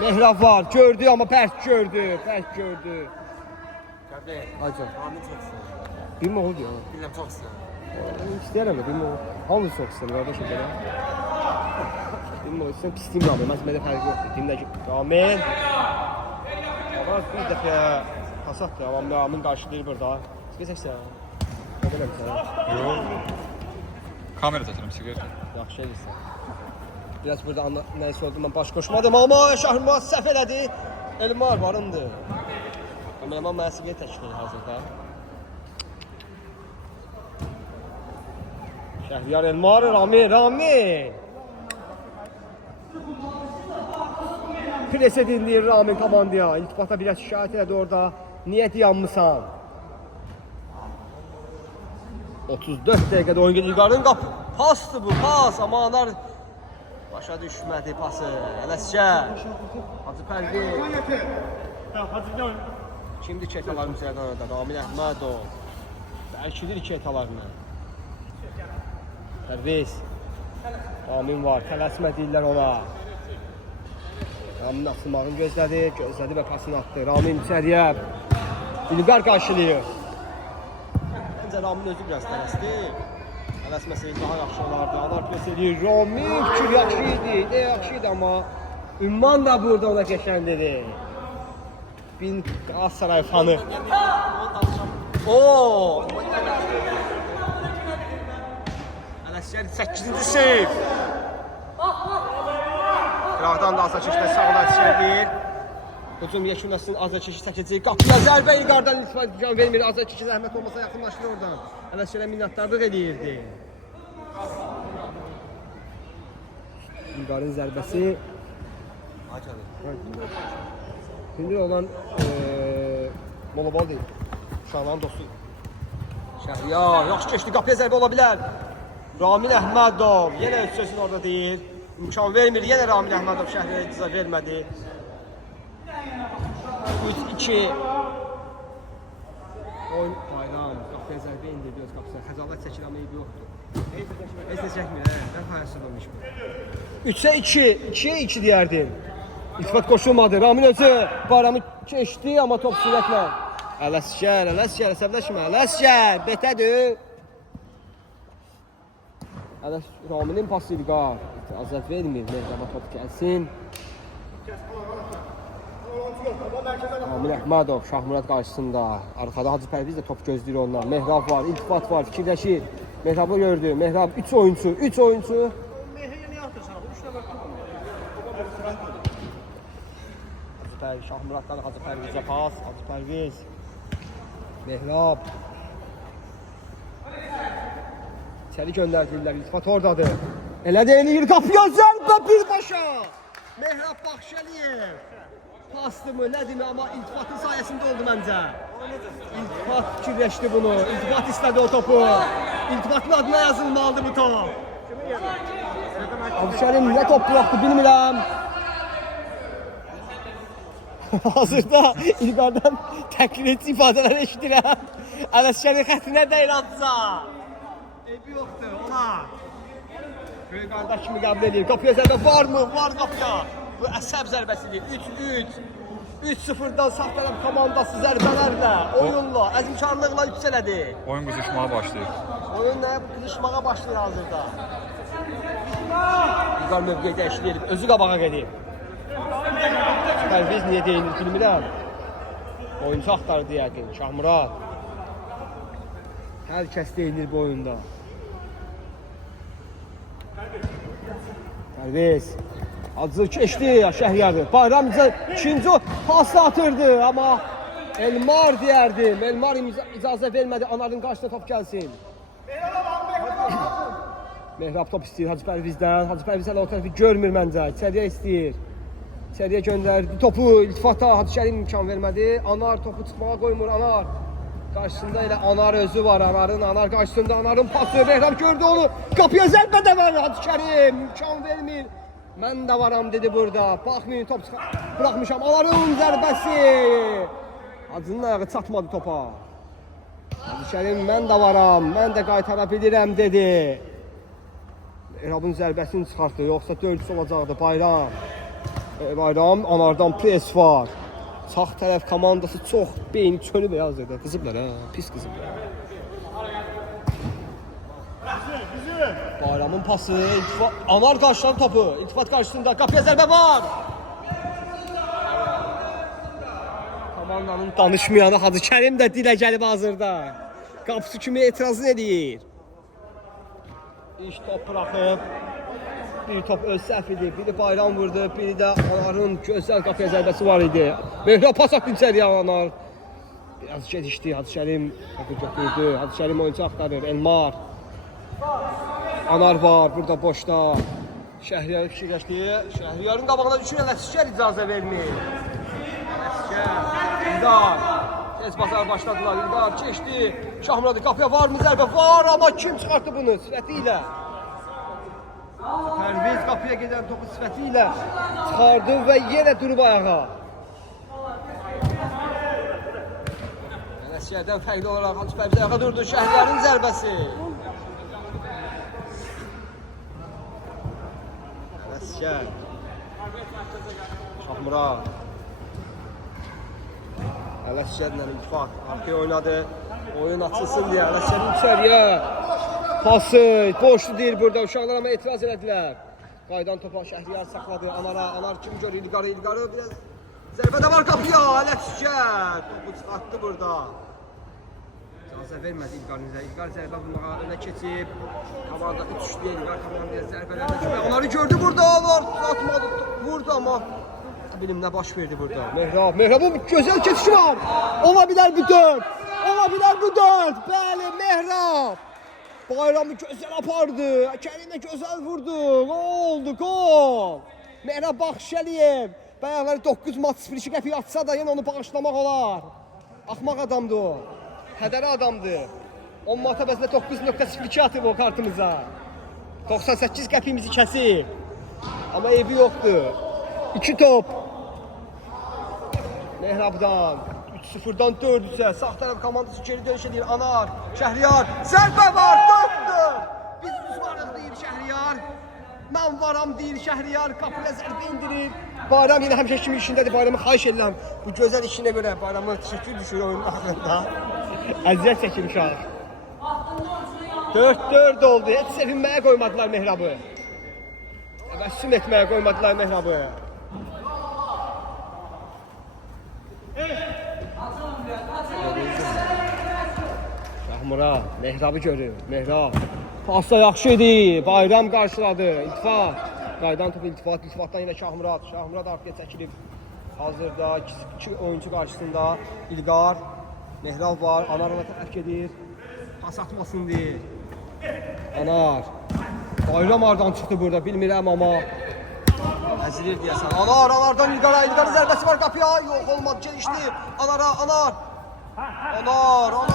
Mehrab var, gördü amma bərk gördü. Hacı. Bilmə oldu ya. Bilmem çok istedim. İstəyərəm də, bilmə oldu. Hamı çox istəyir, qardaşım belə. Bilmə oldu, sən pisliyim Ramin, məzmədə fərqi yoxdur. Dinlə ki, Ramin. Avar bir dəfə pasat ya, Ramin qarşılayır burada. Çıxacaqsan. Nə qədər sən? Yox. Kamera taşırım siqaret. Yaxşı edirsən. Biraz burada nəysə oldu, mən baş qoşmadım, amma Şahmurad səhv elədi. Elmar varındı. Kameraman mənə siqaret təşkil hazırda. Şəhriyar Elmar, Ramin. Pres edildi Ramin komandaya. İltifata biraz şikayət elədi orada. Niyə dayanmısan? 34 dəqiqədə oyun gedir. İlqarın qapı. Pasdır bu, pas. Amma Anar başa düşmədi pası. Ələsgər. Hacı Pərviz. Kimdir ketalarım üzərdən orada? Ramin Əhmədov. Bəlkidir ketalarını. Pərviz. Ramin var. Tələsmə deyirlər ona. Ramin atılmağını gözlədi və pasını atdı. Ramin içəriyə. İlqar qarşılayır. Məncə Ramin özü biraz tələsdi. Tələsməsəyi daha yaxşı olardı. Anar pres edir. Ramin fikir yaxşı idi. Yaxşı idi amma Ümman da burada ona geçen dedi. Bin Galatasaray fanı. Oo! Ələsgər 8-ci seyv. Qıraqdan da aza çəkdə sağlar çəkir. Hücum yekunəsinin aza çəkiş çəkəcək. Qapıya zərbə İlqardan İltifat vermir. Aza çəkiş zəhmət olmasa yaxınlaşır oradan. Ələsgərə minnətdarlıq edirdi. İlqarın zərbəsi. Şimdi olan Molobal deyil. Uşaqların dostu. Şəhriyar, yaxşı keçdi, qapıya zərbə ola bilər. Ramin Əhmədov yenə öz sözünü orada deyir. İmkan vermir, yenə Ramin Əhmədov Şəhriyara icazə vermədi. 3-2. Oyun Bayram, qapıya zərbə indirdi öz qapısına. Xəcalət çəkir, amma eybi yoxdur. Heç nə çəkmir, mən hayasız olmuş bu. 3-2, 2-2 deyərdim. İltifat qoşulmadı, Ramin özü Bayramı keçdi, amma top sürətlə. Ələsgər, əsəbləşmə, Ələsgər, betədir. Raminin pası İlqar, azət vermir, Mehraba top gəlsin. Ramin Əhmədov, Şahmurad qarşısında, arxada Hacı Pərviz də top gözləyir ondan. Mehrab var, İltifat var, fikirləşir. Mehrabı gördü, Mehrab 3 oyuncu. Şahmuraddan Hacı Pərvizə pas, Hacı Pərviz. Mehrab. İçəri göndərdirlər, İltifat oradadır. Elə deyilIr, qapıya zərbə birbaşa. Mehrab Baxşəliyev. Pastımı, nədimi, amma İltifatın sayəsində oldu məncə. İltifat fikirləşdi bunu, İltifat istədi o topu. İltifatın adına yazılmalıdır bu top. Abşərim nə top buraxdı bilmirəm. Hazırda İlqardan təqlidçi ifadələr eşidirəm. Ələsgərin xəttinə deyir atsa. Eybi yoxdur, olar. Böyük qardaş kimi qəbul edir. Qapıya zərbə varmı? Var qapıya. Bu əsəb zərbəsidir. 3-3. 3-0-dan sağ tərəf komandası zərbələrlə, oyunla, əzmkarlıqla yüksələdi. Oyun qızışmağa başlayır. Oyun nə? Qızışmağa başlayır hazırda. İlqar mövqeyi dəyişiklik edib, özü qabağa gedib. Pərviz niyə deyinir bilmirəm. Oyuncu axtardı yəqin, Şahmurad. Hər kəs deyinir bu oyunda. Pərviz. Acı keçdi Şəhriyarı. Bayram ikinci pası atırdı, amma Elmar deyərdim. Elmar icazə vermədi, Anarın qarşısına top gəlsin. Mehrab top istəyir Hacı Pərvizdən. Hacı Pərviz hələ o tərəfi görmür məncə. İçəriyə istəyir. İçəriyə göndərdi topu İltifata. Hacı Şərim imkan vermədi. Anar topu çıxmağa qoymur. Anar. Qarşısında elə Anar özü var. Anar qarşısında Anarın pası. Mehrab gördü onu. Qapıya zərbə də var Hacı Şərim. İmkan vermir. Mən də varam dedi burada. Baxmayın top buraxmışam. Anarın zərbəsi. Hacının ayağı çatmadı topa. Hacı Şərim mən də varam. Mən də qaytara bilirəm dedi. Mehrabın zərbəsini çıxartdı. Yoxsa dördüsü olacaqdı Bayram. Bayram, Anardan pres var. Sağ tərəf komandası çox beyni çönüb yazırdı. Qızıblar ha, pis qızıblar. Bayramın pası, İltifat, Anar qarşıladı topu. İltifat qarşısında, qapıya zərbə var. Komandanın danışmayanı Hacı Kərim də dilə gəlib hazırda. Qapısı kimi etirazını edir. İş top buraxıb. Bir top öz səhv idi, biri Bayram vurdu, biri də Anarın gözəl qapıya zərbəsi var idi. Mehrab pas atdı içəriyə Anar. Biraz gedişdi, Hacı Şərim götürdü. Hacı Şərim oyuncu axtarır, Elmar. Anar var burada boşda. Şəhriyarı fikirləşdi. Şəhriyarın qabağına düşür, Ələsgər icazə vermir. Ələsgər, İlqar. Tez bazar başladılar, İlqar keçdi. Şahmuradı qapıya var mı zərbə? Var, amma kim çıxartdı bunu sifəti ilə? Pərviz qapıya gedən topu sifəti ilə çıxardı və yenə durub ayağa. Ələsgərdən fərqli olaraq Hacı Pərviz ayağa durdu. Şəhriyarın zərbəsi. Ələsgər. Şahmurad. Ələsgərlə İltifat arkaya oynadı. Oyun açılsın deyə Ələsgərin içəriyə. Pası, boşlu deyir burada, uşaqlar amma etiraz elədilər. Qaydan topa Şəhriyar saxladı. Anar kim görür? İlqarı biraz zərbə də var qapıya. Ələsgər. Topu çıxartdı burada. İcazə vermədi İlqarınıza. İlqar zərbə vurmağa önə keçib. Komanda 3-3 İlqar komandaya zərbələrlə çıxıyor. Onları gördü burada. Var atmadı. Vurdu amma bilim nə baş verdi burada. Mehrabın gözəl keçişi var. Ola bilər bu 4. Bəli, Mehrab. Bayramı gözəl apardı. Kərimə gözəl vurdu. Gol. Mehrab Baxşəliyev. Bayaqları 9 maç 0-2 qəpiyə atsa da yenə onu bağışlamaq olar. Axmaq adamdır o. Hədəri adamdır. 10 maç əvəzində 9.02 atıb o kartımıza. 98 qəpiyimizi kəsib. Amma eybi yoxdur. 2 top. Mehrabdan 3-0-dan 4-3-ə sağ tərəf komandası geri dönüş edir. Anar, Şəhriyar, zərbə var, 4-4. Biz düz varıq deyir Şəhriyar. Mən varam deyir Şəhriyar, qapıya zərbə indirir. Bayram yenə həmişə kimi işindədir. Bayramı xahiş edirəm. Bu gözəl işinə görə bayramı təşəkkür düşür oyunun axırında. Əziyyət çəkir uşaq. 4-4 oldu. Heç sevinməyə qoymadılar Mehrabı. Təbəssüm etməyə qoymadılar Mehrabı. Şahmurad, Mehrabı görür. Mehrab. Pasta yaxşı idi. Bayram qarşıladı. İltifat. Qaydan topu İltifatdan yenə Şahmurad. Şahmurad arkaya çəkilib. Hazırda 2 oyuncu qarşısında İlqar. Mehrab var. Anar ona tərəf gedir. Pas atmasın deyir. Anar. Bayram hardan çıxdı burada bilmirəm amma əzilir deyəsən. Anardan İlqara. İlqarın zərbəsi var qapıya. Yox olmadı. Gelişdi. Anar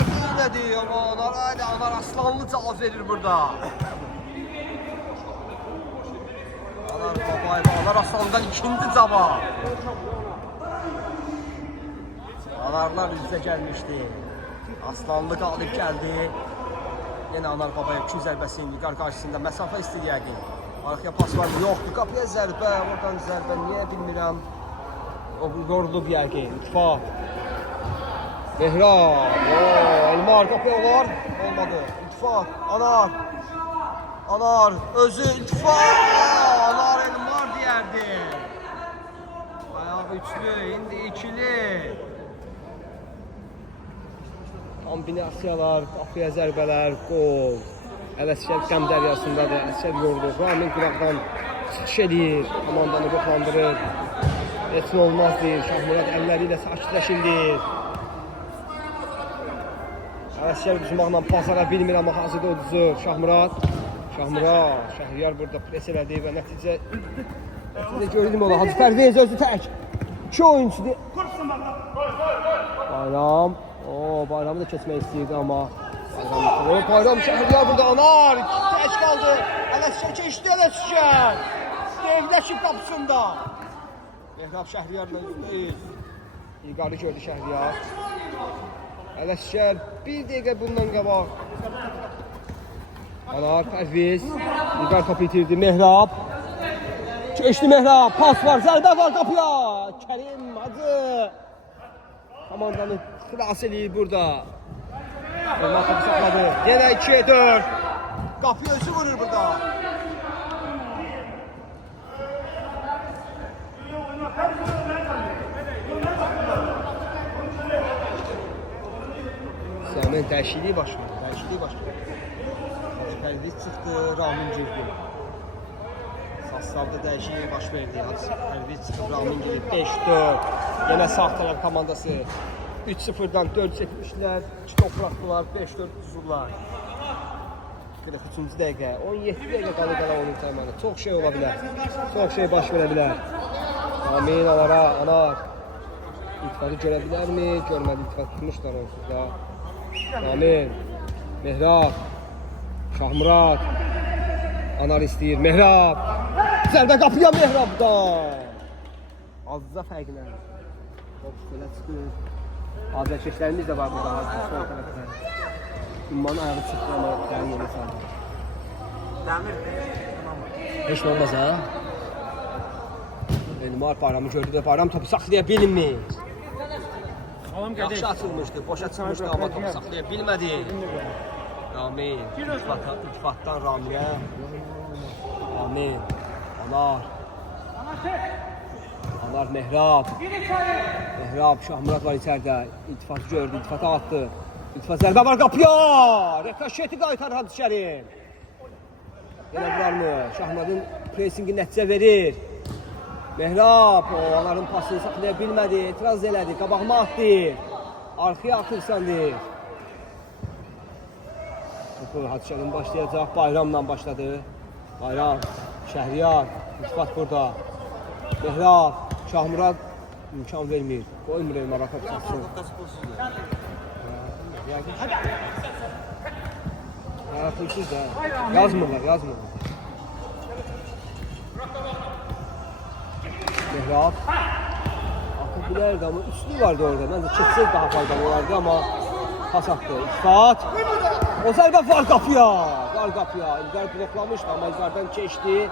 deyilmədi amma Anar aslanlı cavab verir burada. Anar aslandan ikinci cavab. Anarlar üzə gəlmişdi. Aslanlı qalib gəldi. Yenə Anar Babaya 2 zərbəsi İlqar qarşısında məsafə istəyir yəqin. Arxaya pas var mı? Yoxdur. Qapıya zərbə. Oradan zərbə niyə bilmirəm. O yorulub yəqin. İttifaq. Mehrab. Elmar qapıya var. Olmadı. İttifaq. Anar. Özü İttifaq. Anar Elmar deyərdi. Ayağı üçlü. İndi ikili. Kombinasiyalar, qapıya zərbələr, gol. Ələsgər qəm dəryasındadır, Ələsgər yorulur. Ramin qıraqdan çıxış edir, komandanı qoxlandırır. Heç nə olmaz deyir, Şahmurad əlləri ilə sakitləşindir. Ələsgər uzmaqla pasara bilmir, amma hazırda uduzur. Şahmurad, Şəhriyar burada pres elədi və nəticə görülüm ola. Hacı Tərviz özü tək. 2 oyuncudur. Bayramı da keçmək istəyirdi amma Bayram Şəhriyar burada Anar tək qaldı. Ələsgər keçdi Ələsgər. Devləşib qapısında. Mehrab Şəhriyarla üzdeyiz. İlqarı gördü Şəhriyar. Ələsgər 1 dəqiqə bundan qabaq. Anar Tərviz. İlqar topu itirdi. Mehrab. Keçdi Mehrab. Pas var. Zərbə var qapıya. Kərim Hacı. Komandanı xilas eləyir burada. Elmar topu saxladı. Yenə 2-4. Qapı özü vurur burada. Səmin dəyişikliyi başlayır. Tərviz çıxdı, Ramin girdi. Saslavda dəyişikliyi baş verdi. Tərviz çıxıb, Ramin girdi. 5-4. Yenə sağ tərəf komandası 3-0-dan 4 çəkmişlər. 2 top buraxdılar, 5-4 düzurlar. 43-cü dəqiqə, 17 dəqiqə qalı oyun təmanı. Çox şey ola bilər. Çox şey baş verə bilər. Ramin Anar. İltifatı görə bilərmi? Görmədi, iltifat tutmuşlar onsuz da. Ramin, Mehrab, Şahmurad. Anar istəyir, Mehrab. Zərbə qapıya Mehrabdan. Azca fərqlənir. Top belə çıxır. Azərkeşlərimiz də var burada. Sol tərəfdə. Ümmanın ayağı çıxdı ama dərin yerə saldı. Heç nə olmaz ha? Elmar Bayramı gördü də Bayram topu saxlaya bilmir. Yaxşı açılmışdı, boşa çıxmışdı amma topu saxlaya bilmədi. Ramin, iltifatdan Raminə. Ramin. Anar Mehrab. Mehrab, Şahmurad var içərdə. İltifatı gördü, iltifata attı. İltifat zərbə var qapıya. Rikoşeti qaytar Hadişərin. Yenə vurarmı? Şahmuradın presingi nəticə verir. Mehrab, onların pasını saxlaya bilmədi, etiraz elədi, qabağıma atdı. Arxaya atırsan deyir. Topu Hadişərin başlayacaq, Bayramla başladı. Bayram, Şəhriyar, İltifat burada. Mehrab, Şahmurad imkan vermir. Qoymur Elmara top satsın. Yaratılsız da. Yazmırlar. Mehrab. Atıb bilərdi ama üstü vardı orada. Məncə keçsək daha faydalı olardı ama pas attı. İltifat. O zərbə var qapıya. İlqar bloklamışdı ama İlqardan keçdi.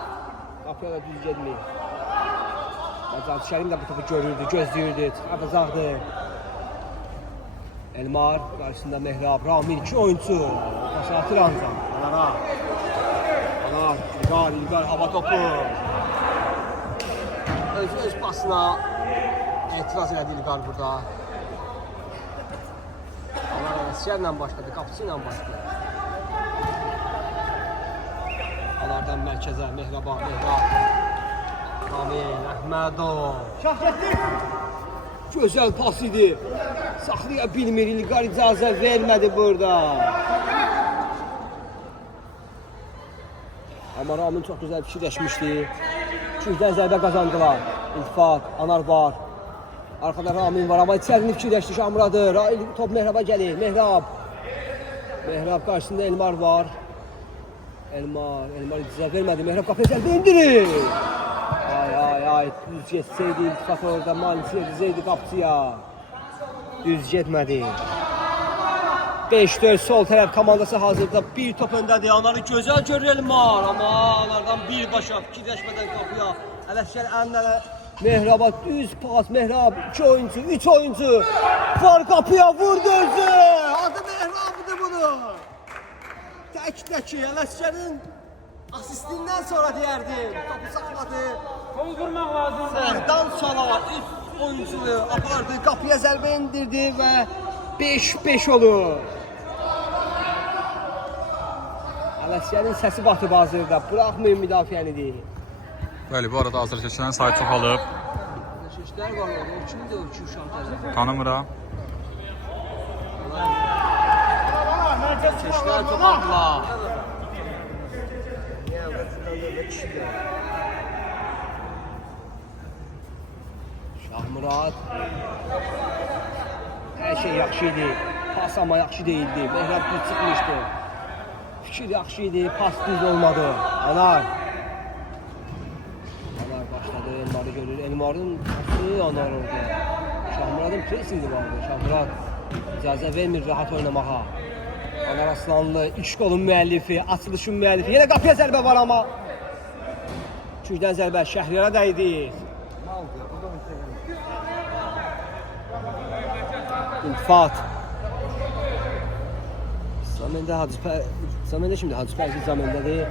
Qapıya da düz gedmir. Hadişərin də bu topu görürdü, gözləyirdi, çıxardacaqdı. Elmar qarşısında Mehrab, Ramil 2 oyuncu. Pas atır ancaq. Anar, İlqar hava topu. Öz pasına etiraz elədi İlqar burada. Anar Hadişərlə başladı, qapısı ilə başladı. Anardan mərkəzə, Mehrab. Ramil, Əhmədov. Gözəl pas idi. Saxlaya bilmir, İlqar icazə vermədi burada. Amma Ramil çox gözəl fikirləşmişdi. 2-dən zərbə qazandılar. İltifat, Anar var. Arxada Ramil var, amma içərini fikirləşdi Şahmuradı. Top Mehraba gəlir, Mehrab qarşısında Elmar var. Elmar icazə vermədi, Mehrab qapıya zərbə indirir. Ay, düz geçseydi İltifat orada, Malisi edəcəkdi qapçıya. Düz getmədi. 5-4 sol tərəf komandası hazırda bir top öndədir. Anarı gözəl görür Elmar, amma onlardan birbaşa fikirləşmədən qapıya. Ələşkər ənlələ Mehraba düz pas, Mehrab 2 oyuncu, 3 oyuncu. Var qapıya vurdu özü. Adı Mehrabıdır bunu. Tək-təki Ələşkərin asistindən sonra deyərdim. Topu saxladı. Gol vurmaq lazımdır. Sağdan sola 3 oyuncunu apardı, qapıya zərbə indirdi və 5-5 olur. Ələşkərin səsi batıb hazırda, buraxmayın müdafiəni deyir. Bəli, bu arada azarkeşlərin sayı çoxalıb. Azarkeşlər var orada, o kimdir o 2 uşaq gəlir? Tanımıram. Azarkeşlər çoxaldılar. Şahmurad. Hər şey yaxşı idi. Pas ama yaxşı değildi. Mehrab düz çıxmışdı. Fikir yaxşı idi, pas düz olmadı. Anar başladı, Elmarı görür. Elmarın pası Anar orada. Şahmuradın presingi vardı. Şahmurad icazə vermir rahat oynamağa. Anar Aslanlı, 3 golun müəllifi, açılışın müəllifi. Yenə qapıya zərbə var ama. 2-dən zərbə Şəhriyara dəydi. İltifat. Zaməndə şimdi Hacıpərki Zaməndədir.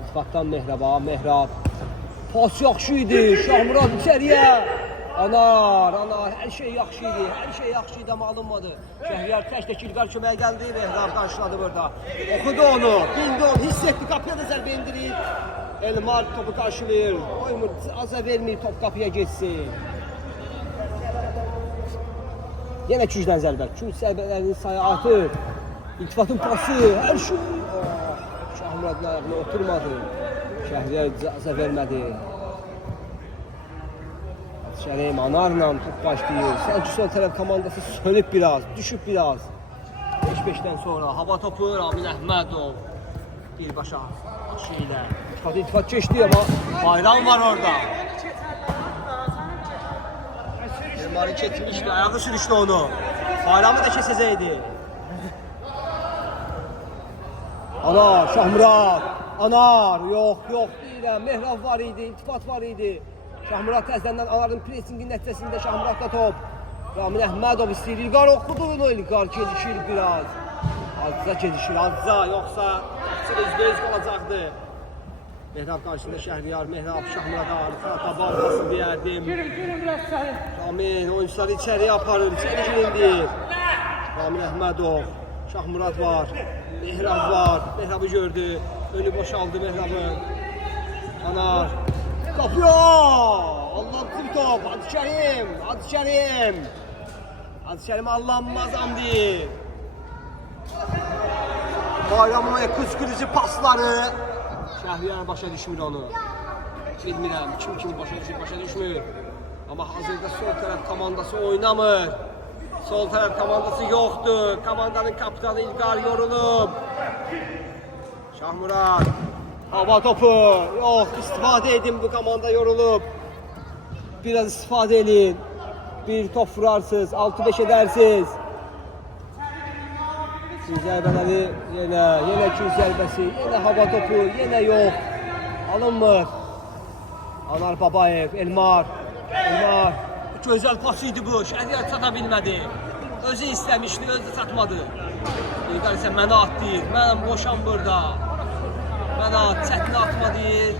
İltifatdan Mehraba, Mehrab. Pas yaxşı idi, Şahmurad içəriyə. Anar, hər şey yaxşı idi, amma alınmadı. Şəhriyar tək İlqar köməyə gəldi, Mehrab qarşıladı burada. Oxudu onu, bildi onu, hiss etdi, qapıya da zərbə indirir. Elmar topu qarşılayır, qoymur, aza vermir, top qapıya geçsin. Yenə 2-dən zərbə, 2 zərbələrinin sayı artır. İltifatın pası, hər şey. Şahmuradın ayağına oturmadı. Şəhriyar icazə vermədi. Şərim Anarla top başlayır. Sanki sol tərəf komandası sönüb biraz, düşüb biraz. 5-5-dən sonra hava topu Ramil Əhmədov. Birbaşa başı ilə. İltifat keçdi ama Bayram var orada. Elmarı çekmişdi, ayağı sürüşdü onu. Bayramı da kesəcəkdi. Anar, Şahmurad. Anar, yox deyirəm. Mehrab var idi, İltifat var idi. Şahmurad təzədən Anarın presingi nəticəsində Şahmuradda top. Ramil Əhmədov istəyir, İlqar oxudu onu, İlqar gedişir biraz. Azca gedişir, azca, yoxsa %100 qalacaqdı. Mehrab karşısında Şəhriyar, Mehrab, Şahmurad Arif, Tabarlasın deyərdim. Girin biraz içeri. Ramin oyuncuları içeriye aparır, içeri girindir. Ramin Əhmədov, Şahmurad var, Mehrab var, Mehrabı gördü, önü boşaldı Mehrabın. Anar, kapıyor! Allah'ım bir top, hadi Kerim, hadi Kerim. Hadi Kerim Allah'ımaz amdi. Bayramın kıskırıcı pasları. Şəhriyar başa düşmür onu. Bilmirəm, kim başa düşmür. Ama hazırda sol taraf komandası oynamır. Sol taraf komandası yoktur. Komandanın kaptanı İlqar yorulub. Şahmurad. Hava topu. Yok, istifade edin, bu komanda yorulub. Biraz istifade edin. Bir top vurarsınız, 6-5 edersiniz. Zərbələri yenə iki zərbəsi, yenə hava topu, yenə yox. Alınmır. Anar Babayev, Elmar. Gözəl pas idi bu, Şəhriyar çata bilmədi. Özü istəmişdi, özü də çatmadı. İlqar isə mənə at deyir, mənəm boşam burada. Mənə at, çətinə atma deyir.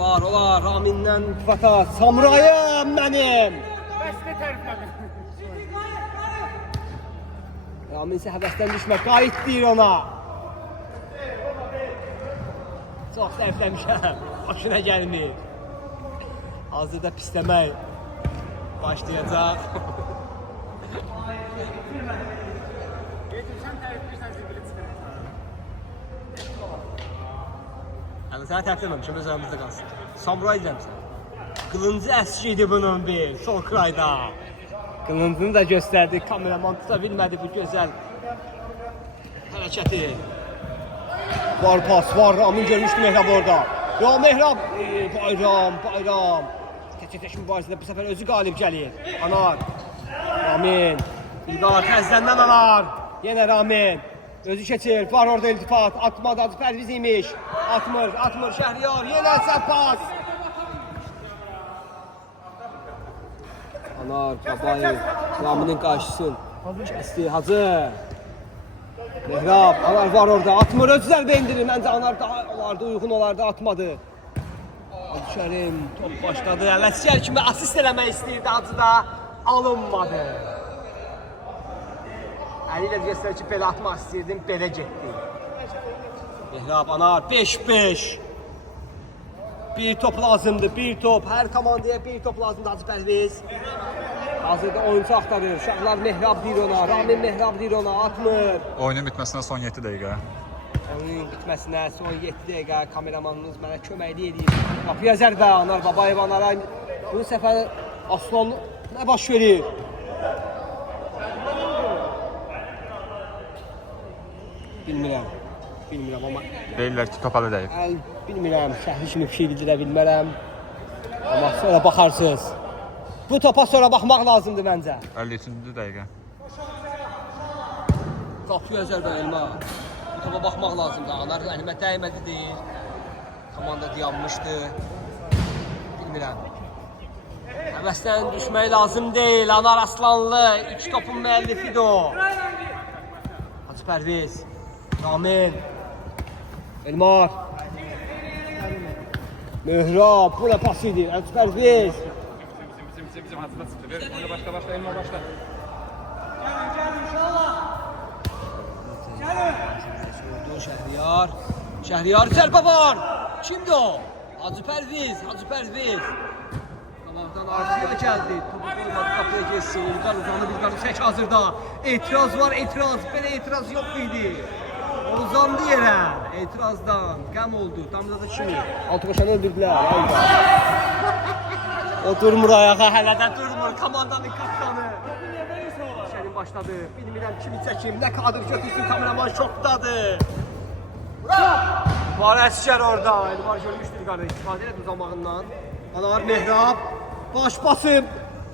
Olar, Ramindən fata, Samurayım mənim. Bəslə tərəfləmə. Ramin isə həvəsdən düşmə, qayıt deyir ona. Çox səhvləmişəm, başına gəlmir. Hazırda pisləmək başlayacaq. Yəni sənə tərəfləməmişəm, öz aramızda qalsın. Samuray izləmişsən. Qılıncı əski idi bunun bir, sol krayda. Qılıncını da göstərdi, kameraman tuta bilmədi bu gözəl hərəkəti. Var pas, var, Ramin görmüşdü Mehrab orada. Ya Mehrab, bayram. Tək mübarizədə bu səfər özü qalib gəlir. Anar, Ramin, İlqar təzləndən Anar. Yenə Ramin, özü keçir, var orada iltifat, atmadı, adı Pərviz imiş. Atmır Şəhriyar, yenə səhv pas. Anar, Babayev, Raminin qarşısın. Kəsdi, Hacı. Mehrab, Anar var orada, atmır, özü zərbə indirir. Məncə Anar daha olardı, uyğun olardı, atmadı. Hacı Kerim, top başladı. Ələsgər kimi asist eləmək istəyirdi, Hacı da alınmadı. Əli ilə göstərir ki, belə atmaq istəyirdim, belə getdi. Mehrab, Anar, 5-5. Bir top lazımdır, bir top. Hər komandaya bir top lazımdır, Hacı Pərviz. Hazırda oyuncu axtarır. Uşaqlar Mehrab deyir ona, Ramin Mehrab deyir ona, atmır. Oyunun bitməsinə son 7 dəqiqə. Oyunun bitməsinə son 7 dəqiqə kameramanımız mənə köməklik edir. Qapıya zərbə, Anar Babayev Anara. Bu səfər Aslan nə baş verir? Bilmirəm amma Deyirlər ki, topalı dəyib. bilmirəm, şəhri kimi bir şey bildirə bilmərəm. Amma sonra baxarsınız. Bu topa sonra baxmaq lazımdır məncə. 53-cü dəqiqə. Qapıya zərbə Elma. Bu topa baxmaq lazımdır. Anar əlimə dəymədi deyir. Komanda dayanmışdı. Bilmirəm. Həvəsdən düşmək lazım deyil. Anar Aslanlı 2 topun müəllifidir o. Hacı Pərviz, Ramin, Elmar, Mehrab, bu nə pas idi? Hacı Pərviz. Bizim Hacıda çıxdı. Ver, başla, Elmar başla. Şəhriyar zərbə var. Kimdir o? Hacı Pərviz. Qamardan arxaya gəldi. Topu qoymadı, qapıya geçsin. İlqar uzanıb, İlqar çək hazırda. Etiraz var, belə etiraz yox idi. Uzandı yerə. Etirazdan qəm oldu. Damladı kimi. Altı qoşanı öldürdülər. O durmur ayağa, hələ də durmur. Komandanın kaptanı. Şərin başladı. Bilmirəm kimi çəkim, nə kadr götürsün, kameraman şokdadır. Var əskər orada. Elmar görmüşdür qarı, istifadə edib uzamağından. Anar Mehrab, baş basıb.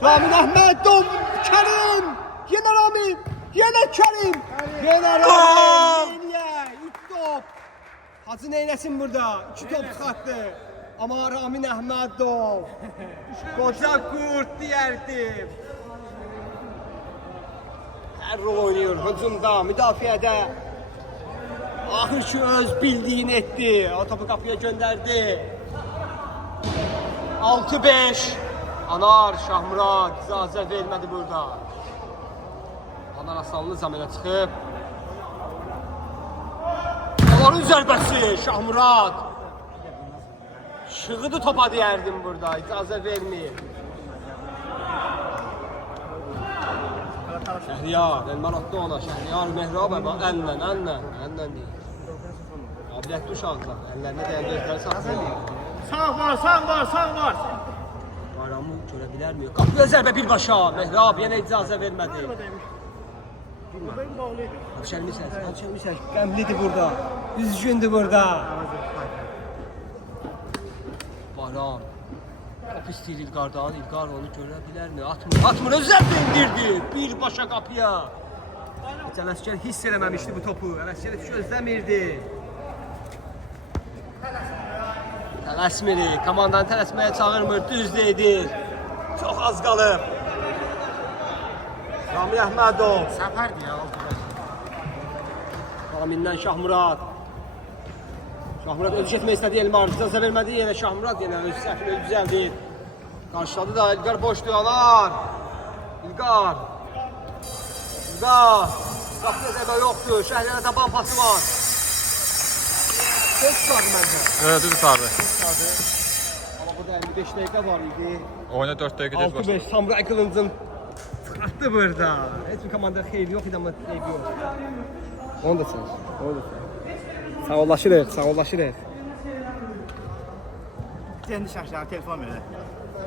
Ramin Əhmədov, Kerim. Yenə Ramin, yenə Kerim. Yenə Ramin, yenə. 3 top. Hacı neynəsin burada? 2 top çıxartdı. Amma Ramin Əhmədov. Qoca qurt deyərdim. Hər rol oynayır, hücumda, müdafiədə. Axır ki öz bildiyini etdi. O topu qapıya göndərdi. 6-5. Anar Şahmurad icazə vermədi burada. Anar asanlı zəminə çıxıb. Onun zərbəsi Şahmurad. Şığıdı topa deyərdim burada. İcazə vermir. Şəhriyar, Elman atdı ona. Şəhriyar, Mehrab, əllə deyil. Qabiliyyətli uşaqlar, əllərinə dəyən gözləri saxlayır. Sağ var. Bayramı görə bilərmi? Qapıya zərbə birbaşa. Mehrab yenə icazə vermədi. Hemşerimiz qəmlidir burada. Üzgündür burada. Bayram. Qapı istəyir İlqardan. İlqar onu görə bilərmi? Atmır. Özəldə indirdi. Birbaşa qapıya. Ələsgər hiss eləməmişdi bu topu. Ələsgər heç gözləmirdi. Tələsmiri. Komandanı tələsməyə çağırmır. Düz edir. Çox az qalıb. Rami Əhmədov. Səfərdir ya. Ramindən Şahmurad. Şahmurad özü getmək istədi Elmar. İcazə vermədi yenə Şahmurad yenə öz səhvini düzəldir. Qarşıladı da İlqar boşdur anar. İlqar. Qapıda zərbə yoxdur. Şəhriyara taban pası var. Heç çıxardı məncə. Evet, düz abi. Amma burada 55 dəqiqə var idi. Oyuna 4 dəqiqə tez başladı. 6-5 Samuray Kılıncın çıxartdı burada. Heç bir komanda xeyri yox idi amma eybi yox. Onu da çalış. Sağollaşırıq. Kendi şaşlar telefon verir.